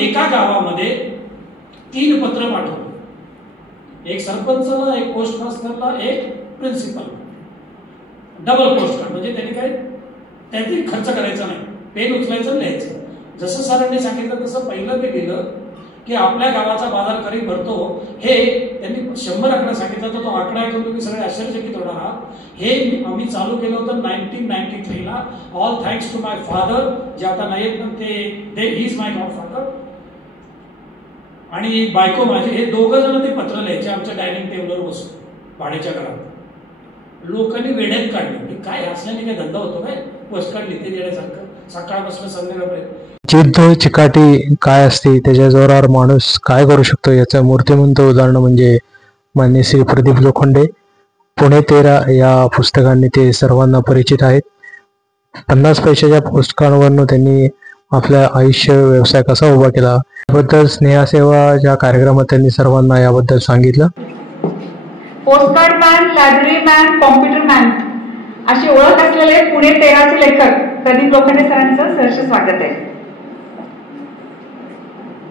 एका गावामध्ये 3 पत्र पाठवलं, एक सरपंचला, एक पोस्ट मास्टरला, एक प्रिन्सिपल, डबल पोस्ट कार्ड. म्हणजे त्यांनी काय त्यातही खर्च करायचा नाही, पेन उचलायचं लिहायचं. जसं सरांनी सांगितलं तसं पहिलं मी दिलं की आपल्या गावाचा बाजार कधी भरतो हे त्यांनी 100 आकडा सांगितला तर तो आकडा ऐकून तुम्ही सगळे आश्चर्यचकित होणार आहात. हे आम्ही चालू केलं होतं 1993 ला. All thanks to my father, जे आता नाहीत पण ते ही इज माय गॉडफादर, आणि बायको माझी, हे दोघं जण ते पत्र लिहायचे आमच्या डायनिंग टेबलवर बसून भाड्याच्या घरात. लोकांनी वेड्यात काढले की काय असल्याने काय धंदा होतो काय, पोस्टकार्ड लिहिते देण्यासारखं सकाळपासून संध्याकाळपर्यंत. जिद्द चिकाटी काय असते, त्याच्या जोरावर माणूस काय करू शकतो याचं मूर्तिमंत उदाहरण म्हणजे मान्य श्री प्रदीप लोखंडे. पुणे 13 या पुस्तकांनी ते सर्वांना परिचित आहेत. 50 पैशाच्या पोस्टकार्डवरून त्यांनी आपल्या आयुष्य व्यवसाय कसा उभा केला याबद्दल, स्नेहसेवाच्या कार्यक्रमात त्यांनी सर्वांना याबद्दल सांगितलं. Postcard man, library man, computer man अशी ओळख असलेले पुणे 13चे लेखक प्रदीप लोखंडे सरांचं सहर्ष स्वागत आहे.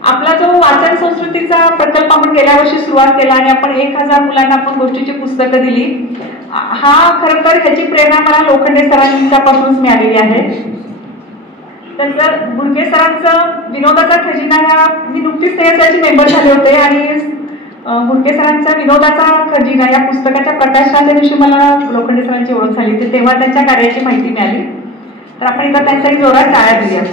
आपला जो वाचन संस्कृतीचा प्रकल्प आपण गेल्या वर्षी सुरुवात केला आणि आपण 1000 मुलांना आपण गोष्टीची पुस्तकं दिली. हा खरं तर ह्याची प्रेरणा मला लोखंडे सरांच्यापासूनच मिळालेली आहे. तर बुडके सरांचं विनोदाचा खजिना ह्या, मी नुकतीच त्याची मेंबर झाले होते आणि बुडके सरांचा विनोदाचा खजिना या पुस्तकाच्या प्रकाशनाच्या दिवशी मला लोखंडे सरांची ओळख झाली. तर तेव्हा त्यांच्या कार्याची माहिती मिळाली. तर आपण एकदा त्यांच्याही जोरात टाळ्या दिल्या.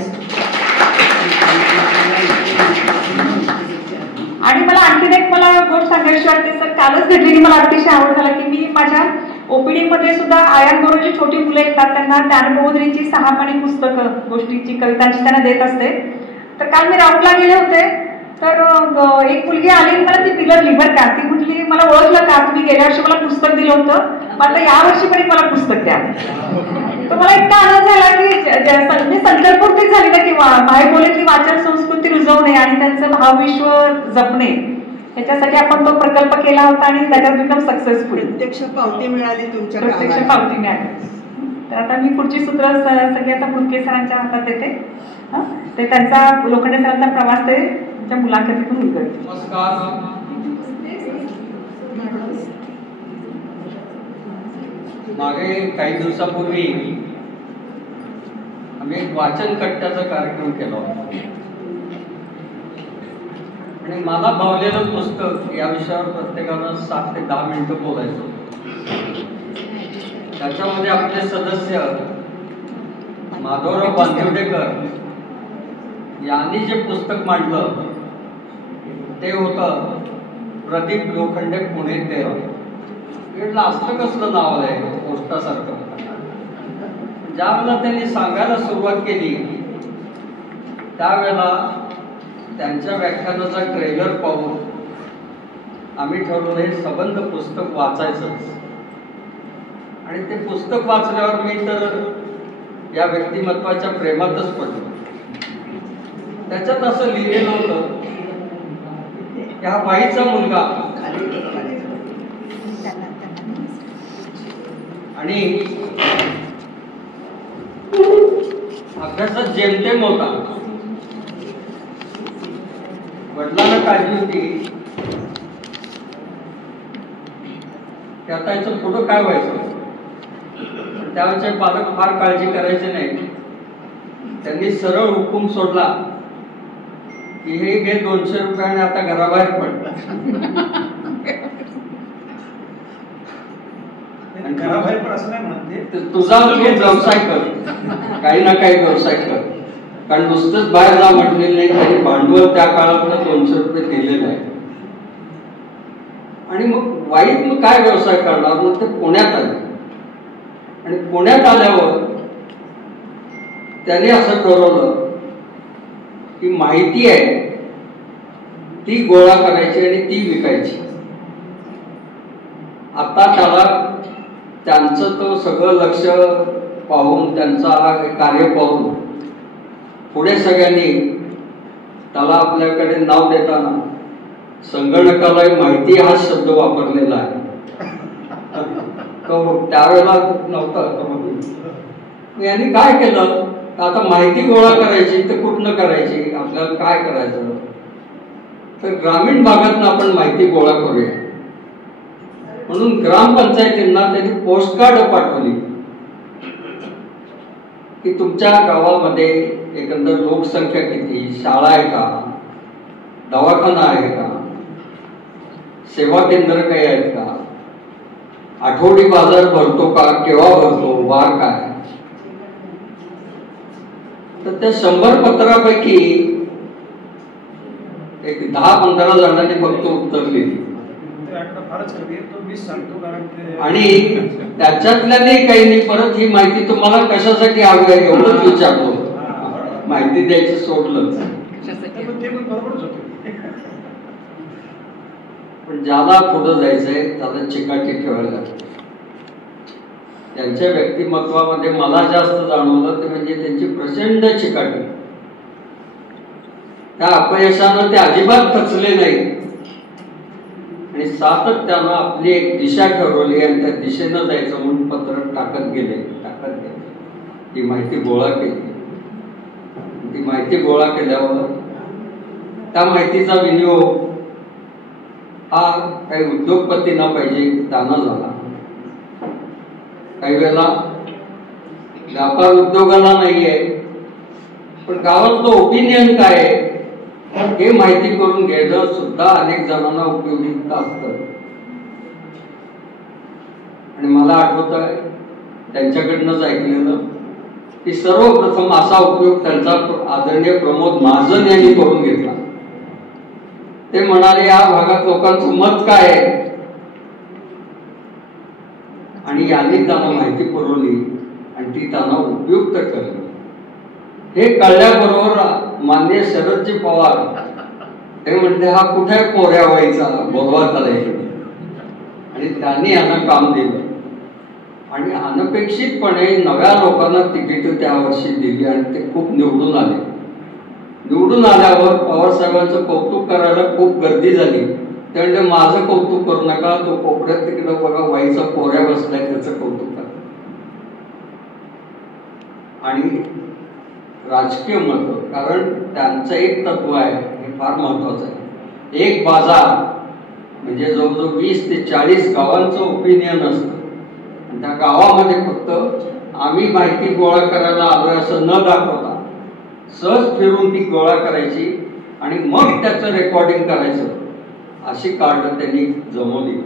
आणि मला आणखीन एक गोष्ट सांगायची वाटते सर, कालच घडलेली मला अतिशय आवड झाला की मी माझ्या ओपीडी मध्ये सुद्धा आयांबरोबर जी छोटी मुलं येतात त्यांना ज्ञानप्रबोधिनीची 6 पानी पुस्तकं गोष्टीची कवितांची त्यांना देत असते. तर काल मी राऊंडला गेले होते तर एक मुलगी आली, मला ती दिलं बरं का. ती म्हटली मला ओळखलं का, तुम्ही गेल्या वर्षी मला पुस्तक दिलं होतं, मात्र यावर्षी पण मला पुस्तक द्या. तर मला इतका आनंद झाला की मी संकल्पपूर्तीच झाली ना की बाहेर बोलली वाचन संस्कृती रुजवणे आणि त्यांचं भावविश्व जपणे, याच्यासाठी आपण तो प्रकल्प केला होता आणि त्याच्यात एकदम सक्सेसफुल प्रत्यक्ष पावती मिळाली, तुमच्या प्रत्यक्ष पावती मिळाली. तर आता मी पुढची सूत्र सगळी आता बुडके सरांच्या हातात देते. ते त्यांचा लोखंडे सरांचा प्रवास ते त्यांच्या मुलाखतीतून उलगडते. नमस्कार. मागे काही दिवसापूर्वी आम्ही एक वाचन कट्ट्याचा कार्यक्रम केला होता आणि मला भावलेलं पुस्तक या विषयावर प्रत्येकाला 7 ते 10 मिनिटं बोलायचं होतं. त्याच्यामध्ये आपले सदस्य माधवराव बांदिवडेकर यांनी जे पुस्तक मांडलं ते होतं प्रदीप लोखंडे पुणे 13. म्हटलं असलं कसलं नाव आहे पोस्टासारखं. ज्यावेळेला त्यांनी सांगायला सुरुवात केली त्यावेळेला त्यांच्या व्याख्यानाचा ट्रेलर पाहून आम्ही ठरवलं हे संबंध पुस्तक वाचायचंच. आणि ते पुस्तक वाचल्यावर मी तर या व्यक्तिमत्वाच्या प्रेमातच पडलो. त्याच्यात असं लिहिलेलं होतं की हा बाईचा मुलगा आणि अभ्यासात जेमतेम होता. वडिलांना काळजी होती की आता याचं पुढं काय व्हायचं. त्यावेळेचे पालक फार काळजी करायचे नाही. त्यांनी सरळ हुकूम सोडला की हे घे 200 रुपयाने आता घराबाहेर पड. घराबाहेर पण असं नाही म्हणते, तुझा व्यवसाय कर, काही ना काही व्यवसाय कर. कारण नुसतंच बाहेर जा म्हटलेलं नाही, त्यांनी भांडवल त्या काळात 200 रुपये दिलेलं आहे. आणि मग वाईट मग काय व्यवसाय करणार, मग ते पुण्यात आले. आणि पुण्यात आल्यावर त्याने असं ठरवलं की माहिती आहे ती गोळा करायची आणि ती विकायची. आता त्याला त्यांचं तो सगळं लक्ष पाहून, त्यांचा हा कार्य पाहून पुढे सगळ्यांनी त्याला आपल्याकडे नाव देताना संगणकाला माहिती हा शब्द वापरलेला आहे. तो त्यावेळेला नव्हता. यांनी काय केलं, आता माहिती गोळा करायची तर कुठनं करायची, आपल्याला काय करायचं, तर ग्रामीण भागातनं आपण माहिती गोळा करूया म्हणून ग्रामपंचायतींना त्यांनी पोस्टकार्ड पाठवली की तुमच्या गावामध्ये एकंदर लोकसंख्या किती, शाळा आहे का, दवाखाना आहे का, सेवा केंद्र काही आहेत का, आठवडी बाजार भरतो का, केव्हा भरतो, वार काय. तर त्या 100 पत्रापैकी एक 10-15 जणांनी फक्त उत्तर दिली आणि त्याच्यातल्याने काही नाही. परत ही माहिती तुम्हाला कशासाठी हवी आहे एवढंच विचारतो, माहिती द्यायचं सोडलं. पण ज्याला पुढं जायचंय त्याला चिकाटी ठेवायला लागते. त्यांच्या व्यक्तिमत्वामध्ये मला जास्त जाणवलं ते म्हणजे त्यांची प्रचंड चिकाटी. त्या अपयशानं ते अजिबात खचले नाही आणि सातत्यानं आपली एक दिशा ठरवली आणि त्या दिशेनं जायचं म्हणून पत्र टाकत गेले. ती माहिती गोळा केली. ती माहिती गोळा केल्यावर त्या माहितीचा विनियोग हा काही उद्योगपती न पाहिजे त्यांना झाला. काही वेळेला व्यापार उद्योगाला नाहीये पण गावातलं ओपिनियन काय आहे हे माहिती करून घेणं सुद्धा अनेक जणांना उपयोगी असतं. आणि मला आठवत आहे त्यांच्याकडनंच ऐकलेलं की सर्वप्रथम असा उपयोग त्यांचा आदरणीय प्रमोद महाजन यांनी करून घेतला. ते म्हणाले या भागात लोकांचं मत काय आहे आणि यांनी त्यांना माहिती पुरवली आणि ती त्यांना उपयुक्त करली. हे कळल्याबरोबर माननीय शरदजी पवार ते म्हणते हा कुठे पोऱ्या व्हायचा बोलवा त्याला, आणि त्यांनी यांना काम दिलं आणि अनपेक्षितपणे नव्या लोकांना तिकीट त्या वर्षी दिली आणि ते खूप निवडून आले. निवडून आल्यावर पवार साहेबांचं कौतुक करायला खूप गर्दी झाली. त्यामुळे माझं कौतुक करू नका, तो कोपऱ्यात तिकडे बघा व्हायचा पोऱ्या बसलाय त्याचं कौतुक करा. आणि राजकीय महत्व, कारण त्यांचं एक तत्व आहे हे फार महत्वाचं आहे. एक बाजार म्हणजे जवळजवळ 20 ते 40 गावांचं ओपिनियन असतं आणि त्या गावामध्ये फक्त आम्ही माहिती गोळा करायला आलोय असं न दाखवता सहज फिरून ती गोळा करायची आणि मग त्याचं रेकॉर्डिंग करायचं अशी कार्ड त्यांनी जमवली.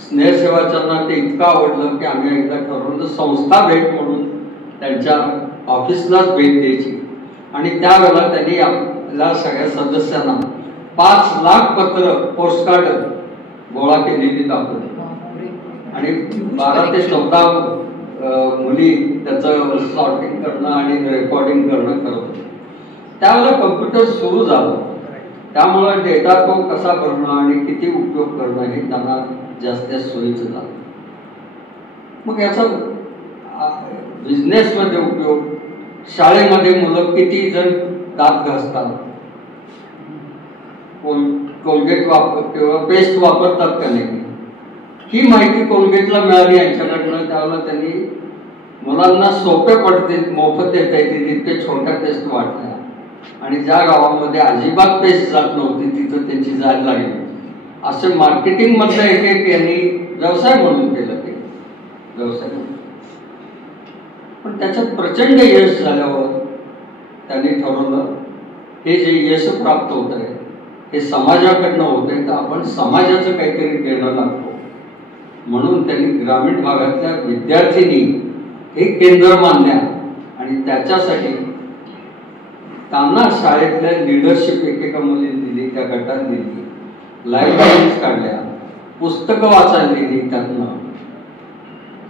स्नेहसेवाच्यांना ते इतकं आवडलं की आम्ही एकदा ठरवलं संस्था भेट म्हणून त्यांच्या ऑफिसलाच भेट द्यायची आणि त्यावेळेला त्यांनी आपल्या सगळ्या सदस्यांना 5 लाख पत्र पोस्टकार्ड गोळा केलेली दाखवली आणि 12 ते 14 मुली त्याचं सॉर्टिंग करणं आणि रेकॉर्डिंग करणं करत होते. त्यावेळेला कम्प्युटर सुरू झालं, त्यामुळे डेटा तो कसा भरणं आणि किती उपयोग करणं हे त्यांना जास्त सोयीचं झालं. मग याचा बिझनेसमध्ये उपयोग, शाळेमध्ये मुलं किती जण दात घासतात, कोलगेट किंवा पेस्ट वापरतात का नाही ही माहिती कोलगेटला मिळाली यांच्याकडनं. त्यावेळेला त्यांनी मुलांना सोपे पडते मोफत देता येते तितके छोट्या पेस्ट वाटल्या आणि ज्या गावामध्ये अजिबात पेस्ट जात नव्हती तिथं त्यांची जायला लागली. असे मार्केटिंग मधलं एक यांनी व्यवसाय म्हणून केलं ते व्यवसाय. पण त्याच्यात प्रचंड यश झाल्यावर त्यांनी ठरवलं हे जे यश प्राप्त होत आहे हे समाजाकडनं होत आहे तर आपण समाजाचं काहीतरी देणं लागतो. म्हणून त्यांनी ग्रामीण भागातल्या विद्यार्थिनी हे केंद्र मानल्या आणि त्याच्यासाठी त्यांना शाळेतल्या लिडरशिप एकेका मुलींनी दिली, त्या गटात दिली, लायब्ररीज काढल्या, पुस्तकं वाचायला दिली. त्यातनं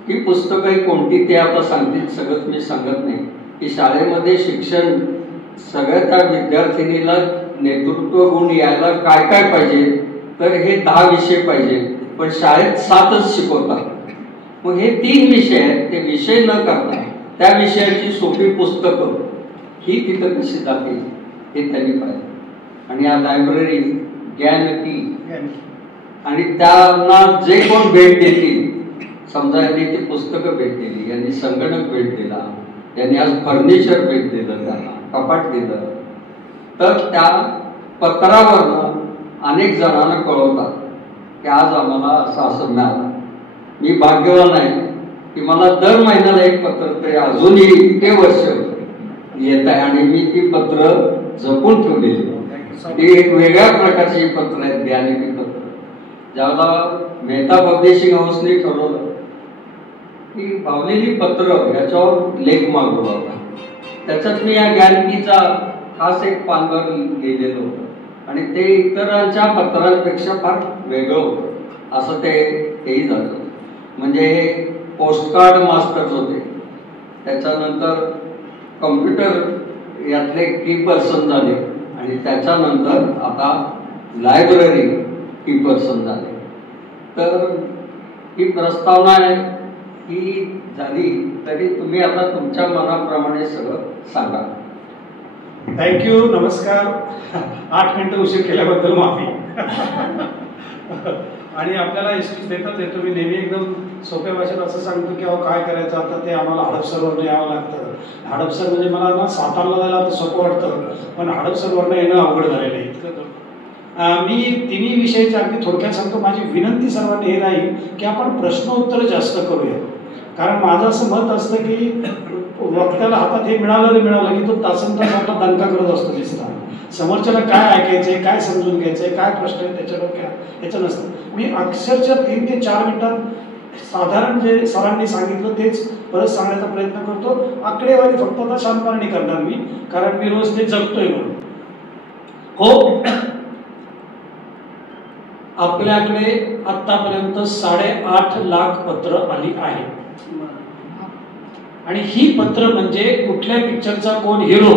ही पुस्तकं कोणती ते आता सांगतील सगळं मी सांगत नाही की शाळेमध्ये शिक्षण सगळ्या त्या विद्यार्थिनीला नेतृत्व गुण यायला काय काय पाहिजे तर हे 10 विषय पाहिजे पण शाळेत 7च शिकवतात. मग हे 3 विषय आहेत ते विषय न करता त्या विषयाची सोपी पुस्तकं ही तिथं कशी जाते हे त्यांनी पाहिजे. आणि या लायब्ररी ज्ञानकी आणि त्यांना जे कोण भेट देतील समजा यांनी ती पुस्तकं भेट दिली, यांनी संगणक भेट दिला, त्यांनी आज फर्निचर भेट दिलं, त्यांना कपाट दिलं, तर त्या पत्रावरनं अनेक जणांना कळवतात की आज आम्हाला असं मिळालं. मी भाग्यवान आहे की मला दर महिन्याला एक पत्र ते अजूनही इतके वर्ष येत आहे आणि मी ती पत्र जपून ठेवलेली. ती एक वेगळ्या प्रकारची पत्र आहेत, ज्ञानिकी पत्र. ज्याला मेहता पब्लिशिंग हाऊसने ठरवलं की भावलेली पत्र याच्यावर लेख मागवला होता. त्याच्यात मी या ज्ञानिकीचा खास एक पानभर लिहिलेलं होतं आणि ते इतरांच्या पत्रांपेक्षा फार वेगळं होतं असं तेही झालं. म्हणजे हे पोस्टकार्ड मास्टर्स होते, त्याच्यानंतर कम्प्युटर यातले की पर्सन झाले आणि त्याच्यानंतर आता लायब्ररी की पर्सन झाले. तर ही प्रस्तावना आहे ही झाली तरी तुम्ही आता तुमच्या मनाप्रमाणे सगळं सांगा. थँक्यू, नमस्कार. 8 मिनिटं उशीर केल्याबद्दल माफी. आणि आपल्याला एक्सक्यूज देतात येतो. मी नेहमी एकदम सोप्या भाषेत असं सांगतो की अहो काय करायचं आता, ते आम्हाला हडपसरवरनं यावं लागतं. हडपसर म्हणजे मला ना सातारला जायला आता सोपं वाटतं, पण हडपसरवरनं येणं अवघड झालेलं आहे. मी तिन्ही विषयाची अगदी थोडक्यात सांगतो. माझी विनंती सर्वांनी हे राहील की आपण प्रश्नोत्तर जास्त करूया, कारण माझं असं मत असतं की वक्त्याला हातात हे मिळालं की तो तासनतास आपला दणका करत असतो दिसता. समोरच्याला काय ऐकायचंय, काय समजून घ्यायचंय, काय प्रश्न आहे त्याच्या डोक्यात याचं नसतं. मी अक्षरशः 3 ते 4 मिनिटात साधारण जे सरांनी सांगितलं तेच परत सांगण्याचा प्रयत्न करतो. आकडेवारी फक्त आता शांतपणे करणार मी, कारण मी रोज ते जगतोय म्हणून. हो, आपल्याकडे आतापर्यंत 8.5 लाख पत्र आली आहेत. आणि ही पत्र म्हणजे कुठल्या पिक्चरचा कोण हिरो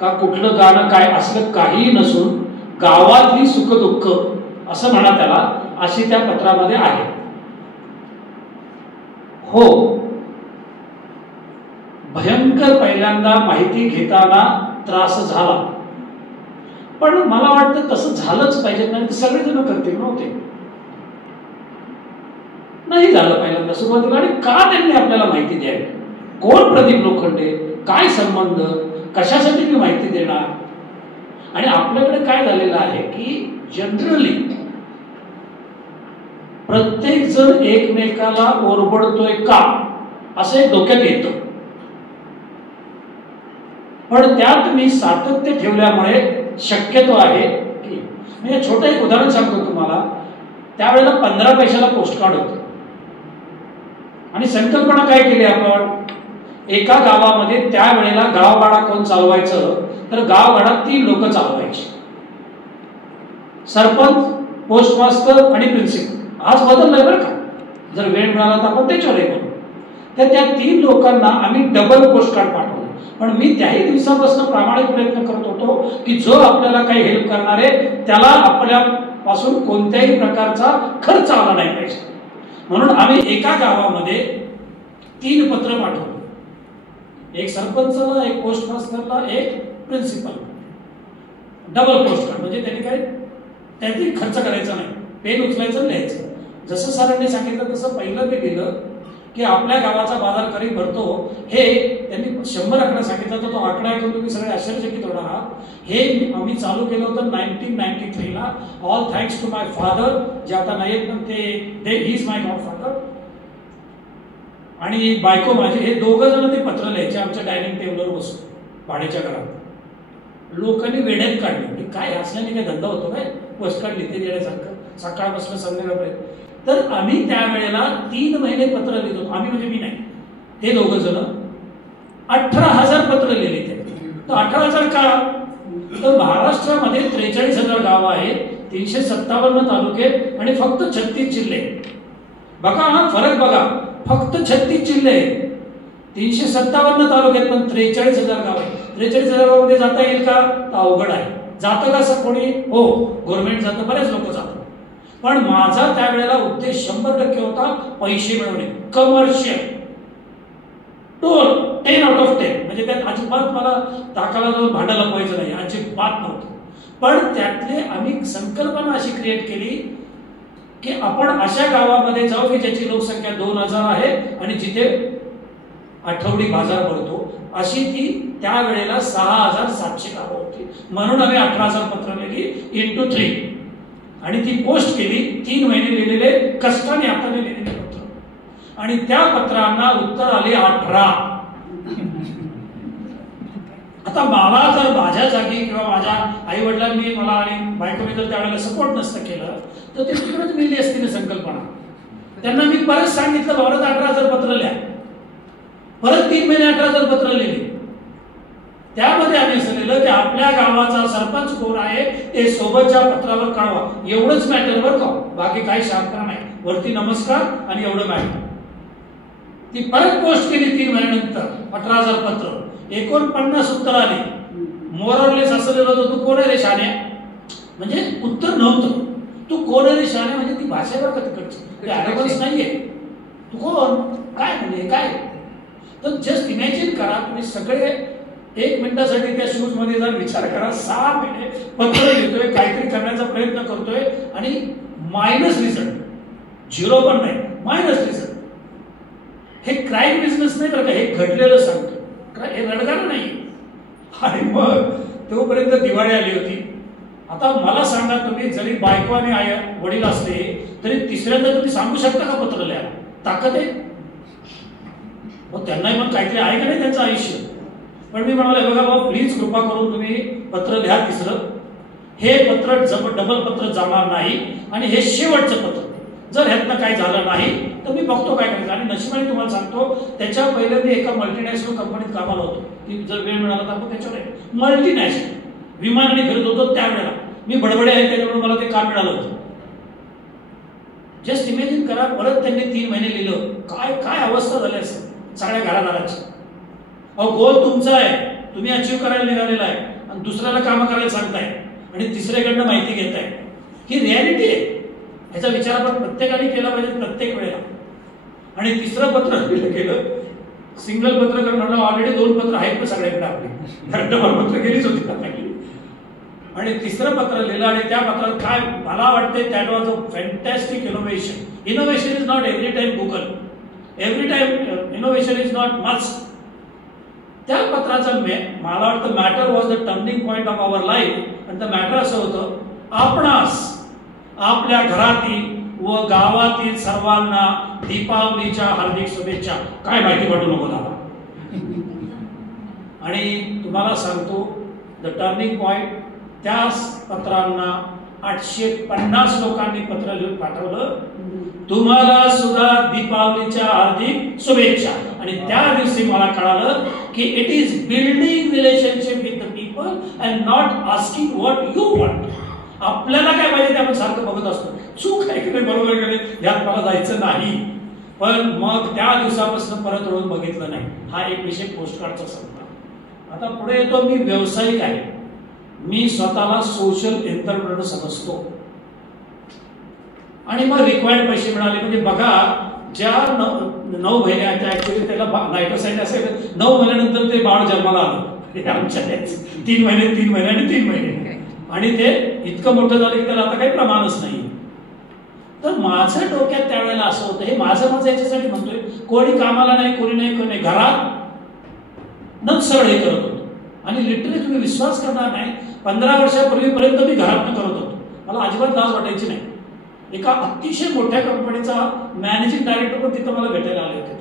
का कुठलं गाणं काय असलं काही नसून गावातली सुखदुःख असं म्हणा त्याला, अशी त्या पत्रामध्ये आहे. हो, भयंकर पहिल्यांदा माहिती घेताना त्रास झाला, पण मला वाटतं तसं झालंच पाहिजे, नाही सगळेजण करतील नव्हते. नाही झालं पहिल्यांदा सुरुवातीला. आणि का त्यांनी आपल्याला माहिती द्यावी? कोण प्रदीप लोखंडे, काय संबंध, कशासाठी मी माहिती देणार? आणि आपल्याकडे काय झालेलं आहे की जनरली प्रत्येक जण एकमेकाला ओरबडतोय का असं एक डोक्यात येतं. पण त्यात मी सातत्य ठेवल्यामुळे शक्यतो आहे की, म्हणजे छोटं एक उदाहरण सांगतो तुम्हाला. त्यावेळेला 15 पैशाला पोस्टकार्ड होतं आणि संकल्पना काय केली आपण, एका गावामध्ये त्यावेळेला गावगाडा कोण चालवायचं, तर गावगाडा 3 लोक चालवायचे, सरपंच, पोस्टमास्टर आणि प्रिन्सिपल. आज बदललाय बरं का, जर वेळ मिळाला तर आपण त्याच्यावरही बोलू. तर त्या 3 लोकांना आम्ही डबल पोस्टकार्ड पाठवलं. पण मी त्याही दिवसापासून प्रामाणिक प्रयत्न करत होतो की जो आपल्याला काही हेल्प करणार आहे त्याला आपल्यापासून कोणत्याही प्रकारचा खर्च आला नाही पाहिजे. म्हणून आम्ही एका गावामध्ये 3 पत्र पाठवलं, एक सरपंचला, एक पोस्टमास्टरला, एक प्रिन्सिपल. डबल पोस्टकार्ड म्हणजे त्यांनी काय त्यातही खर्च करायचा नाही, पेन उचलायचं लिहायचं. जसं सरांनी सांगितलं तसं पहिलं मी लिहिलं की आपल्या गावाचा बाजार कधी भरतो. हे त्यांनी 100 आकडा सांगितला तर तो आकडा ऐकून तुम्ही सगळे आश्चर्यचकित होणार आहात. हे आम्ही चालू केलं होतं 1993 ला. All thanks to my father, जे आता नाहीत पण ते ही इज माय गॉडफादर. आणि बायको माझी, हे 2 जण ते पत्र लिहायचे आमच्या डायनिंग टेबलवर बसून भाड्याच्या घरात. लोकांनी वेड्यात काढले की काय असल्याने काय धंदा होतो काय, पोस्टकार्ड लिहिते देण्यासारखं सकाळपासून संध्याकाळपर्यंत. तर आम्ही त्यावेळेला 3 महिने पत्र लिहित होतो. आम्ही म्हणजे मी नाही, ते 2 जण 18,000 पत्र लिहिले. तर 18,000 का, तर महाराष्ट्रामध्ये 43,000 गावं आहेत, 357 तालुके आणि फक्त 36 जिल्हे. बघा हा फरक बघा, फक्त 36 जिल्हे, 357 तालुक्यात पण 43,000 गाव आहे. 43,000 गावामध्ये जाता येईल का, तर अवघड आहे. जातं का असं कोणी? हो, गव्हर्नमेंट जातं, बरेच लोक जातात. पण माझा त्यावेळेला उद्देश 100% होता पैसे मिळवणे, कमर्शियल. टोल 10 out of 10, म्हणजे त्यात अजिबात मला ताकाला जाऊन भांडं लपवायचं नाही, अजिबात नव्हतं. पण त्यातले आम्ही संकल्पना अशी क्रिएट केली की आपण अशा गावामध्ये जाऊ की ज्याची लोकसंख्या 2,000 आहे आणि जिथे आठवडी बाजार भरतो, अशी ती त्यावेळेला 6,700 गावं होती. म्हणून आम्ही 18,000 पत्र लिहिली इंटू 3 आणि ती पोस्ट केली. 3 महिने लिहिलेले कष्टाने हाताने लिहिलेले पत्र आणि त्या पत्रांना उत्तर आले 18. आता मला जर माझ्या जागी किंवा माझ्या आई वडिलांनी मला आणि बायकोने जर त्यावेळेला सपोर्ट नसतं केलं तर ते तिकडेच मिळली असती ना संकल्पना. त्यांना मी परत सांगितलं परत 18,000 पत्र लिहा. परत 3 महिने 18,000 पत्र लिहिले. त्यामध्ये आम्ही असं लिहिलं की आपल्या गावाचा सरपंच कोण आहे ते सोबतच्या पत्रावर कळवा. एवढंच मॅटर बरं का, बाकी काही शास्त्र नाही. वरती नमस्कार आणि एवढं मॅटर. ती परत पोस्ट केली 3 महिन्यानंतर 18,000 पत्र. 49 उत्तर आली. मोरलेस असं लिहिलं होतं, तू कोण आहे रे शाण्या, म्हणजे उत्तर नव्हतं. तू कोण आहे रे शाण्या म्हणजे ती भाषा बरं का तिकडची, ॲडव्हान्स नाहीये. तू कोण काय म्हणजे काय. तर जस्ट इमॅजिन करा तुम्ही सगळे 1 मिनिटासाठी त्या शूज मध्ये जाऊन विचार करा. 6 महिने पत्र लिहितोय, काहीतरी करण्याचा प्रयत्न करतोय आणि मायनस रिझल्ट. 0 पण नाही, मायनस रिझल्ट. हे क्राईम बिझनेस नाही बरं का, हे घडलेलं सांगतो, हे रडगाणं नाही. आणि मग तोपर्यंत दिवाळी आली होती. आता मला सांगा तुम्ही, जरी बायको आणि वडील असले तरी तिसऱ्यांदा तुम्ही सांगू शकता का पत्र लिहा? ताकद आहे. मग त्यांनाही पण काहीतरी आहे का नाही त्यांचं आयुष्य. पण मी म्हणाले बघा बाबा प्लीज कृपा करून तुम्ही पत्र लिहा तिसरं. हे पत्र डबल पत्र जाणार नाही आणि हे शेवटचं पत्र. जर ह्यातनं काही झालं नाही तर मी बघतो काय करायचं. आणि नशिबाने तुम्हाला सांगतो, त्याच्या पहिले मी एका मल्टीनॅशनल कंपनीत कामाला होतो. की जर वेळ मिळाला तर आपण त्याच्यावर मल्टीनॅशनल विमानाने फिरत होतो. त्यावेळेला मी बडबडे आहे त्याच्यामुळे मला ते काम मिळालं होतं. जस्ट इमॅजिन करा, परत त्यांनी 3 महिने लिहिलं. काय काय अवस्था झाली असेल सगळ्या घरादाराची. अहो गोल तुमचा आहे, तुम्ही अचीव करायला निघालेला आहे आणि दुसऱ्याला काम करायला सांगताय आणि तिसऱ्याकडनं माहिती घेताय. ही रियालिटी आहे. ह्याचा विचार आपण प्रत्येकाने केला पाहिजे प्रत्येक वेळेला. आणि तिसरं पत्र लिहिलं गेलं. सिंगल पत्र करणं ऑलरेडी 2 पत्र आहेत ना सगळ्यांकडे आपली, डबल पत्र गेलीच होती. आणि तिसरं पत्र लिहिलं आणि त्या पत्रात काय मला वाटते that was a fantastic innovation. Innovation is not every time Google, every time innovation is not must. त्या पत्राचा मला वाटतं matter was the turning point of our life. आणि द मॅटर असं होतं, आपणास आपल्या घरातील व गावातील सर्वांना दीपावलीच्या हार्दिक शुभेच्छा. काय माहिती पडू नको दादा. आणि तुम्हाला सांगतो द टर्निंग पॉइंट, त्या पत्रांना 850 लोकांनी पत्र लिहून पाठवलं, तुम्हाला सुद्धा दीपावलीच्या हार्दिक शुभेच्छा. आणि त्या दिवशी मला कळालं की it is building relationship with the people and not asking what you want. आपल्याला काय पाहिजे ते आपण सारखं बघत असतो. चूक आहे की नाही, बरोबर आहे की नाही, यात मला जायचं नाही. पण मग त्या दिवसापासून परत वळून बघितलं नाही. हा एक विषय पोस्टकार्डचा संपला. आता पुढे येतो, मी व्यावसायिक आहे. मी स्वतःला सोशल एंटरप्रेनर समजतो. आणि मग रिक्वायर्ड पैसे मिळाले. म्हणजे बघा, ज्या 9 महिन्याच्या ऍक्च्युली त्याला नायट्रोसाईड असेल 9 महिन्यानंतर ते बाळ जन्माला आलं. आमच्या 3 महिने 3 महिने आणि 3 महिने. आणि ते इतकं मोठं झालं की त्याला आता काही प्रमाणच नाही. तर माझं डोक्यात त्यावेळेला असं होतं, हे माझं याच्यासाठी म्हणतोय, कोणी कामाला नाही, कोणी नाही, घरात न सगळं हे करत होतो. आणि लिटरली तुम्ही विश्वास करणार नाही, 15 वर्षापूर्वीपर्यंत मी घरात करत होतो. मला अजिबात लाज वाटायची नाही. एका अतिशय मोठ्या कंपनीचा मॅनेजिंग डायरेक्टर पण तिथं मला भेटायला आले होते.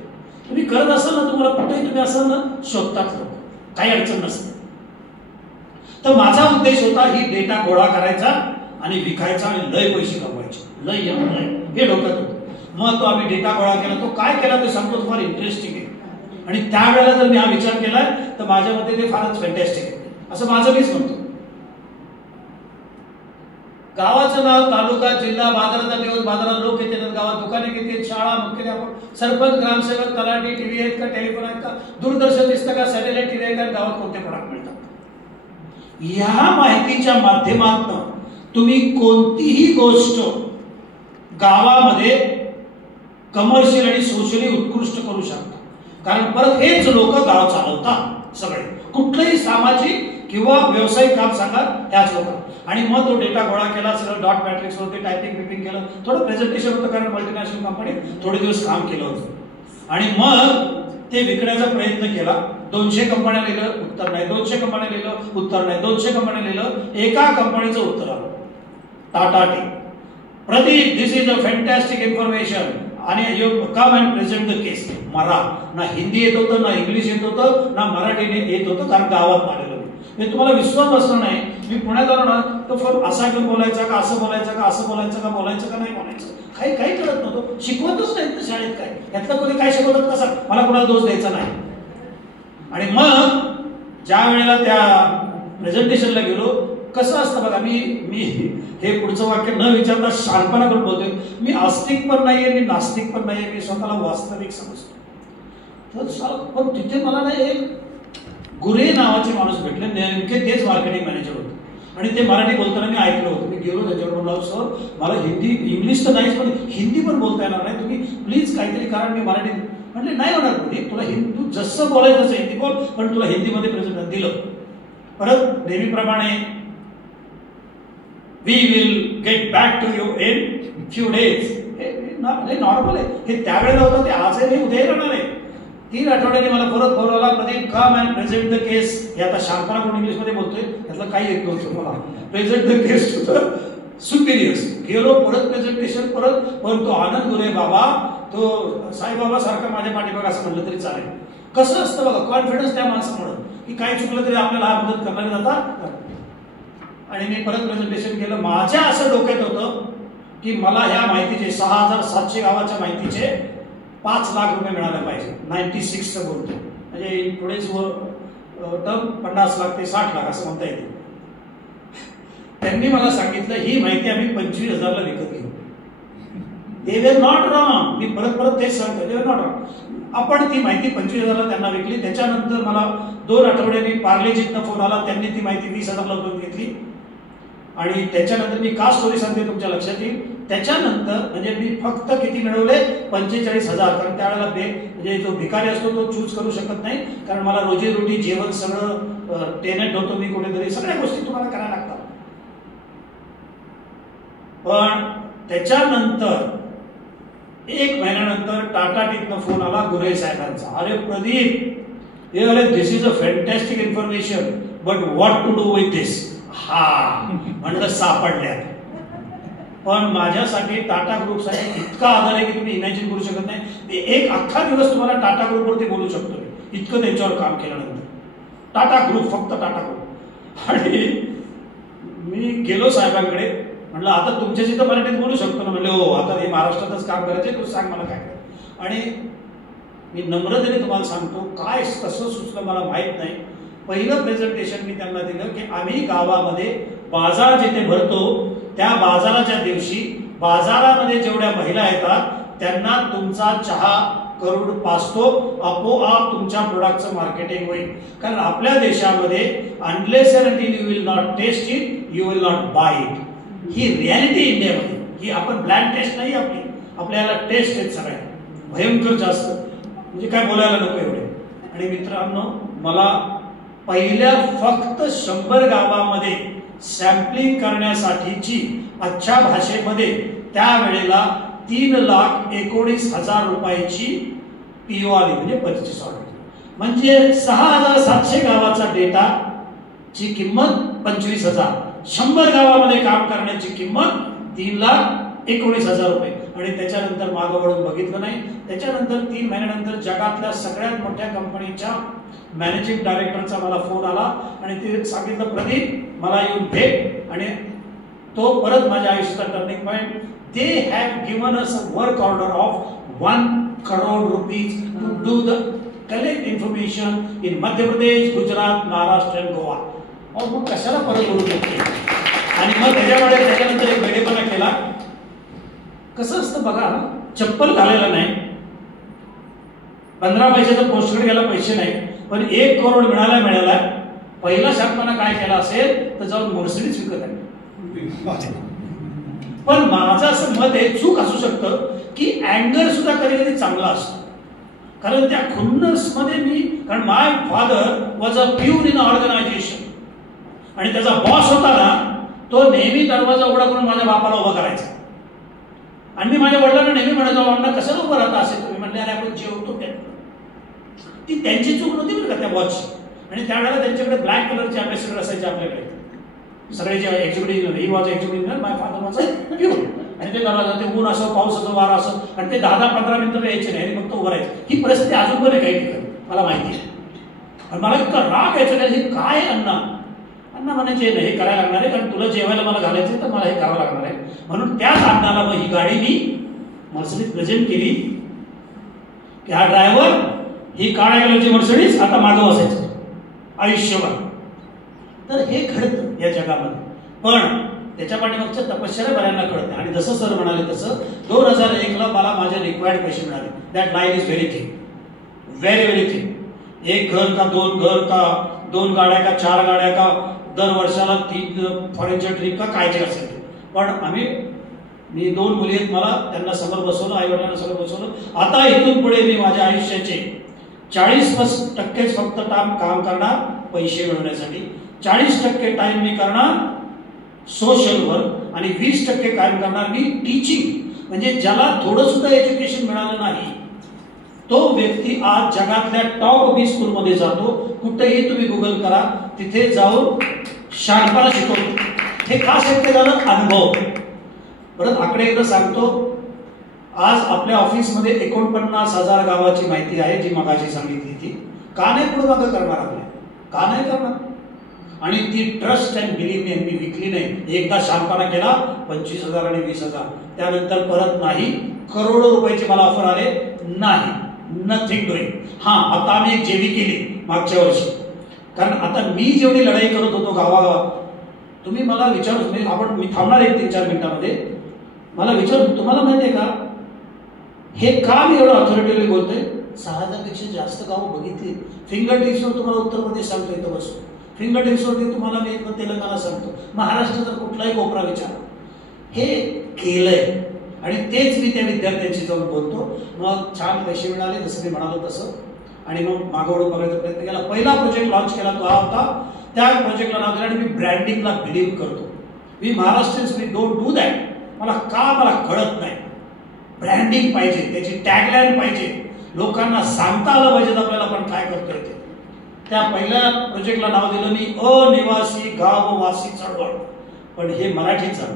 तुम्ही करत असाल ना, तुम्हाला कुठेही तुम्ही असाल ना, शोधतात लोक, काही अडचण नसते. तर माझा उद्देश होता ही डेटा गोळा करायचा आणि विकायचा आणि लय पैसे कमवायचे. लय हे डोक्यात होतं. मग तो आम्ही डेटा गोळा केला. तो काय केला ते सांगतो, तुम्हाला इंटरेस्टिंग आहे. आणि त्यावेळेला जर मी हा विचार केला तर माझ्या मते ते फारच फॅन्टॅस्टिक आहे, असं माझं मीच म्हणतो. गावाचं नाव, तालुका, जिल्हा, बाजाराचा दिवस, बाजारात लोक येतात, गावात दुकाने किती, शाळा, मुख्याध्यापक, सरपंच, ग्रामसेवक, तलाठी, टीव्ही आहेत का, टेलिफोन आहेत का, दूरदर्शन दिसतं का, सॅटेलाइट टीव्ही आहे का, गावात कोणते प्रोडक्ट मिळतात. या माहितीच्या माध्यमातून तुम्ही कोणतीही गोष्ट गावामध्ये कमर्शियल आणि सोशली उत्कृष्ट करू शकता. कारण परत हेच लोक गाव चालवतात सगळे. कुठलंही सामाजिक किंवा व्यावसायिक काम सांगा त्याच लोक. आणि मग तो डेटा गोळा केला, सगळं डॉट मॅट्रिक्स वरती टायपिंग बिपिंग केलं. थोडं प्रेझेंटेशन होतं कारण मल्टीनॅशनल कंपनीत थोडे दिवस काम केलं होतं. आणि मग ते विकण्याचा प्रयत्न केला. 200 कंपन्या लिहिलं, उत्तर नाही. 200 कंपन्या लिहिलं, उत्तर नाही. 200 कंपन्या लिहिलं, एका कंपनीचं उत्तर आलं, Tata Tea. Pradeep, this is a fantastic information आणि you come and present the case. मला ना हिंदी येत होतं, ना इंग्लिश येत होतं, ना मराठीने येत होतं, कारण गावात आलेलो मी. तुम्हाला विश्वास बसला नाही. मी पुण्यात आलो ना तर असा घेऊन बोलायचा का, असं बोलायचं का, असं बोलायचं का, बोलायचं का नाही बोलायचं, काही कळत नव्हतं. शिकवतच नाहीत ना शाळेत. काय यातलं कोणी काय शिकवतात कसं, मला कोणाला दोष द्यायचा नाही. आणि मग ज्या वेळेला त्या प्रेझेंटेशनला गेलो, कसं असतं बघा, मी हे पुढचं वाक्य न विचारता शाळपणा करून बोलतोय. मी आस्तिक पण नाहीये, मी नास्तिक पण नाहीये, मी स्वतःला वास्तविक समजतो. तर पण तिथे मला ना एक गुरे नावाचे माणूस भेटले, नेमके तेच मार्केटिंग मॅनेजर होते. आणि ते मराठी बोलताना मी ऐकलं होतं. मी गेलो त्याच्यावर, म्हणलो सर मला हिंदी, इंग्लिश तर नाहीच पण हिंदी पण बोलता येणार नाही, तुम्ही प्लीज काहीतरी कारण मी मराठी. म्हणजे नाही होणार तुम्ही, तुला तू जसं बोलायचं तसं हिंदी बोल, पण तुला हिंदीमध्ये प्रेझेंट दिलं. परत नेहमीप्रमाणे we will get back to you in few days. हे नॉर्मल आहे, हे त्यावेळेला होतं, ते आजही उद्या राहणार आहे. 3 आठवड्याने मला परत फोन आला, Pradeep come and present the case. हे आता शांतपणा करून इंग्लिशमध्ये बोलतोय, त्यातलं काही येत नव्हतं मला. Present the case to the superiors. गेलो परत प्रेझेंटेशन, परत. पण तो आनंद गुरे बाबा, तो साईबाबा सारखा माझ्या पाठीमागे असं म्हणलं तरी चालेल. कसं असतं बघा, कॉन्फिडन्स त्या माणसामुळे की काय चुकलं तरी आपल्याला मदत करणारे जातात. आणि मी परत प्रेझेंटेशन केलं. माझ्या असं डोक्यात होतं की मला ह्या माहितीचे 6700 गावाच्या माहितीचे 5 लाख रुपये मिळाले पाहिजे. 96चं बोलतो, म्हणजे टुडेज टर्म 50 लाख ते 60 लाख असं म्हणता येते. त्यांनी मला सांगितलं ही माहिती आम्ही 25,000ला विकत घेऊ. दे वर नॉट रॉंग. मी परत तेच सांगतो, दे वर नॉट रॉंग. आपण ती माहिती 25,000ला त्यांना विकली. त्याच्यानंतर मला 2 आठवड्यांनी पार्लेजीतनं फोन आला, त्यांनी ती माहिती 20,000ला विकत घेतली. आणि त्याच्यानंतर मी का स्टोरी सांगते तुमच्या लक्षात येईल. त्याच्यानंतर म्हणजे मी फक्त किती मिळवले, 45,000. कारण त्यावेळेला म्हणजे जो भिकारी असतो तो चूज करू शकत नाही, कारण मला रोजीरोटी, जेवण सगळं टेनेट होतो मी कुठेतरी, सगळ्या गोष्टी तुम्हाला करायला लागतात. पण त्याच्यानंतर 1 महिन्यानंतर टाटा टीतनं फोन आला गुरे साहेबांचा. अरे प्रदीप, अरे this is a fantastic information, but what to do with this. म्हणलं सापडल्या. पण माझ्यासाठी टाटा ग्रुपसाठी इतका आधार आहे की तुम्ही इमॅजिन करू शकत नाही. एक अख्खा दिवस तुम्हाला टाटा ग्रुपवरती बोलू शकतो इतकं त्यांच्यावर काम केल्यानंतर. टाटा ग्रुप, फक्त टाटा ग्रुप. आणि मी गेलो साहेबांकडे, म्हणलं आता तुमच्याशी तर मराठीत बोलू शकतो ना. म्हणले हो, आता हे महाराष्ट्रातच काम करायचे, तू सांग मला काय. आणि मी नम्रतेने तुम्हाला सांगतो, काय कसं सुचलं मला माहित नाही. पहिलं प्रेझेंटेशन मी त्यांना दिलं की आम्ही गावामध्ये बाजार जिथे भरतो त्या बाजाराच्या दिवशी बाजारामध्ये जेवढ्या महिला येतात त्यांना तुमचा चहा करून पाचतो, आपोआप तुमच्या प्रोडक्टचं मार्केटिंग होईल. कारण आपल्या देशामध्ये unless and until you will not test it, you will not buy it. ही रियालिटी इंडियामध्ये. ही आपण ब्लँड टेस्ट नाही आपली, आपल्याला टेस्ट आहेत सगळ्या भयंकर जास्त, म्हणजे काय बोलायला नको एवढे. आणि मित्रांनो, मला पहिल्या फक्त 100 गावामध्ये सॅम्पलिंग करण्यासाठीची अच्छा भाषेमध्ये त्यावेळेला 3,19,000 रुपयाची पीओ आली, म्हणजे 25 ऑर्डर. म्हणजे 6,700 गावाचा डेटा ची किंमत 25,000. 100 गावामध्ये काम करण्याची किंमत 3,19,000 रुपये. आणि त्याच्यानंतर मागं वळून बघितलं नाही. त्याच्यानंतर 3 महिन्यानंतर जगातल्या सगळ्यात मोठ्या कंपनीच्या मॅनेजिंग डायरेक्टरचा मला फोन आला आणि ते सांगितलं प्रदीप मला येऊन भेट. आणि तो परत माझ्या आयुष्याचा turning point. They have given us a work order of 1 crore rupees to do the collect information in Madhya Pradesh, Gujarat, Maharashtra आणि गोवा. मग कशाला परत बोलू शकते. आणि मग त्याच्यानंतर एक वेडेपणा केला. कसं असतं बघा, चप्पल घालायला नाही, 15 पैशाचा पोस्टकडे गेला पैसे नाही, पण 1 करोड मिळाला. पहिला शाखपणा काय केला असेल तर जाऊन मर्सिडीज विकत आहे. पण माझं असं मत आहे, चूक असू शकतं की अँगर सुद्धा कधी कधी चांगला असतो. कारण त्या खुन्नस मध्ये मी, कारण my father was a pure in organisation आणि त्याचा बॉस होता ना, तो नेहमी दरवाजा उघडा करून माझ्या बापाला उभा करायचा. आणि मी माझ्या वडिलांना नेहमी म्हणायचो, बाबांना कशाला उभं राहता असे तुम्ही. म्हणले अरे आपण जेवतो. ती त्यांची चूक नव्हती बरं का त्या वॉच. आणि त्यावेळेला त्यांच्याकडे ब्लॅक कलरचे अँबॅसेडर असायचे आपल्याकडे सगळे जे executive. He was executive, my father was pure. आणि ते करायला ते ऊन असो पाऊस असो वारा असो आणि ते 10-15 मिनिटं यायचे नाही आणि फक्त उभं राहायचं. ही परिस्थिती अजून पण आहे काही ठिकाणी, मला माहिती आहे. आणि मला इतका राग यायचा नाही, हे काय अण्णा म्हणायचे नाही हे करायला लागणार आहे, कारण तुला जेवायला मला घालायचं तर मला हे करावं लागणार आहे. म्हणून त्याच अण्णाला मग ही गाडी मी मर्सिडीज प्रेझेंट केली की हा ड्रायव्हर ही काळ्या कलरची मर्सिडीज आता मागं बसायचं आयुष्यभर. तर हे घडतं या जगामध्ये. पण त्याच्या पाठीमागच्या तपश्चर्या बऱ्यांना कळत नाही. आणि जसं सर म्हणाले तसं 2001ला मला माझे रिक्वायर्ड पैसे मिळाले. That line is very thick, very very thick. एक घर का 2 घर का 2 गाड्या का 4 गाड्या का दर वर्षाला 3 फॉरेनच्या ट्रिप का काय जे असेल. पण मी 2 मुली आहेत, मला त्यांना समोर बसवलं, आई वडिलांना समोर बसवलं. आता इथून पुढे मी माझ्या आयुष्याचे 40% फक्त काम करणार पैसे मिळवण्यासाठी, 40% टाइम मी करणार सोशल वर्क आणि 20% काम करणार मी टीचिंग. म्हणजे ज्याला थोडं सुद्धा एज्युकेशन मिळालं नाही तो व्यक्ती आज जगातल्या टॉप 20 स्कूलमध्ये जातो. कुठेही तुम्ही गुगल करा, तिथे जाऊन शहाणपणा शिकवतो. हे का शक्य झालं? अनुभव. परत आकडे एकदा सांगतो. आज आपल्या ऑफिसमध्ये 49,000 गावाची माहिती आहे जी मगाशी सांगितली ती. का नाही पुढे मागं करणार आपल्या? का नाही करणार? आणि ती ट्रस्ट अँड बिलीव्ह मी यांनी विकली नाही. एकदा शहाणपणा केला 25,000 आणि 20,000, त्यानंतर परत नाही. करोडो रुपयाचे मला ऑफर आले नाही. Nothing doing. हा, आता आम्ही एक जेवी केली मागच्या वर्षी, कारण आता मी जेवढी लढाई करत होतो गावागावात, तुम्ही मला विचारू, मी थांबणार 1-3-4 मिनिटांमध्ये. मला विचारू, तुम्हाला माहिती आहे का हे का मी एवढं ऑथॉरिटीने बोलतोय? 6,000पेक्षा जास्त गावं बघितली. फिंगर टिप्सवर तुम्हाला उत्तर प्रदेश सांगतो इथं बसून. फिंगर टिप्सवरती तुम्हाला मी तेलंगणा सांगतो. महाराष्ट्राचा कुठलाही कोपरा विचार. हे केलंय आणि तेच मी त्या विद्यार्थ्यांशी जाऊन बोलतो. मग छान पैसे मिळाले जसं मी म्हणालो तसं. आणि मग मागवडून बघायचा प्रयत्न केला. पहिला प्रोजेक्ट लॉन्च केला तो हा होता. त्या प्रोजेक्टला नाव दिलं आणि मी ब्रँडिंगला बिलीव्ह करतो. मी Maharashtrians, we don't do that. मला कळत नाही. ब्रँडिंग पाहिजे, त्याची टॅगलाईन पाहिजे, लोकांना सांगता आलं पाहिजे आपल्याला पण काय करतोय ते. त्या पहिल्या प्रोजेक्टला नाव दिलं मी अनिवासी गाववासी चळवळ. पण हे मराठीचं,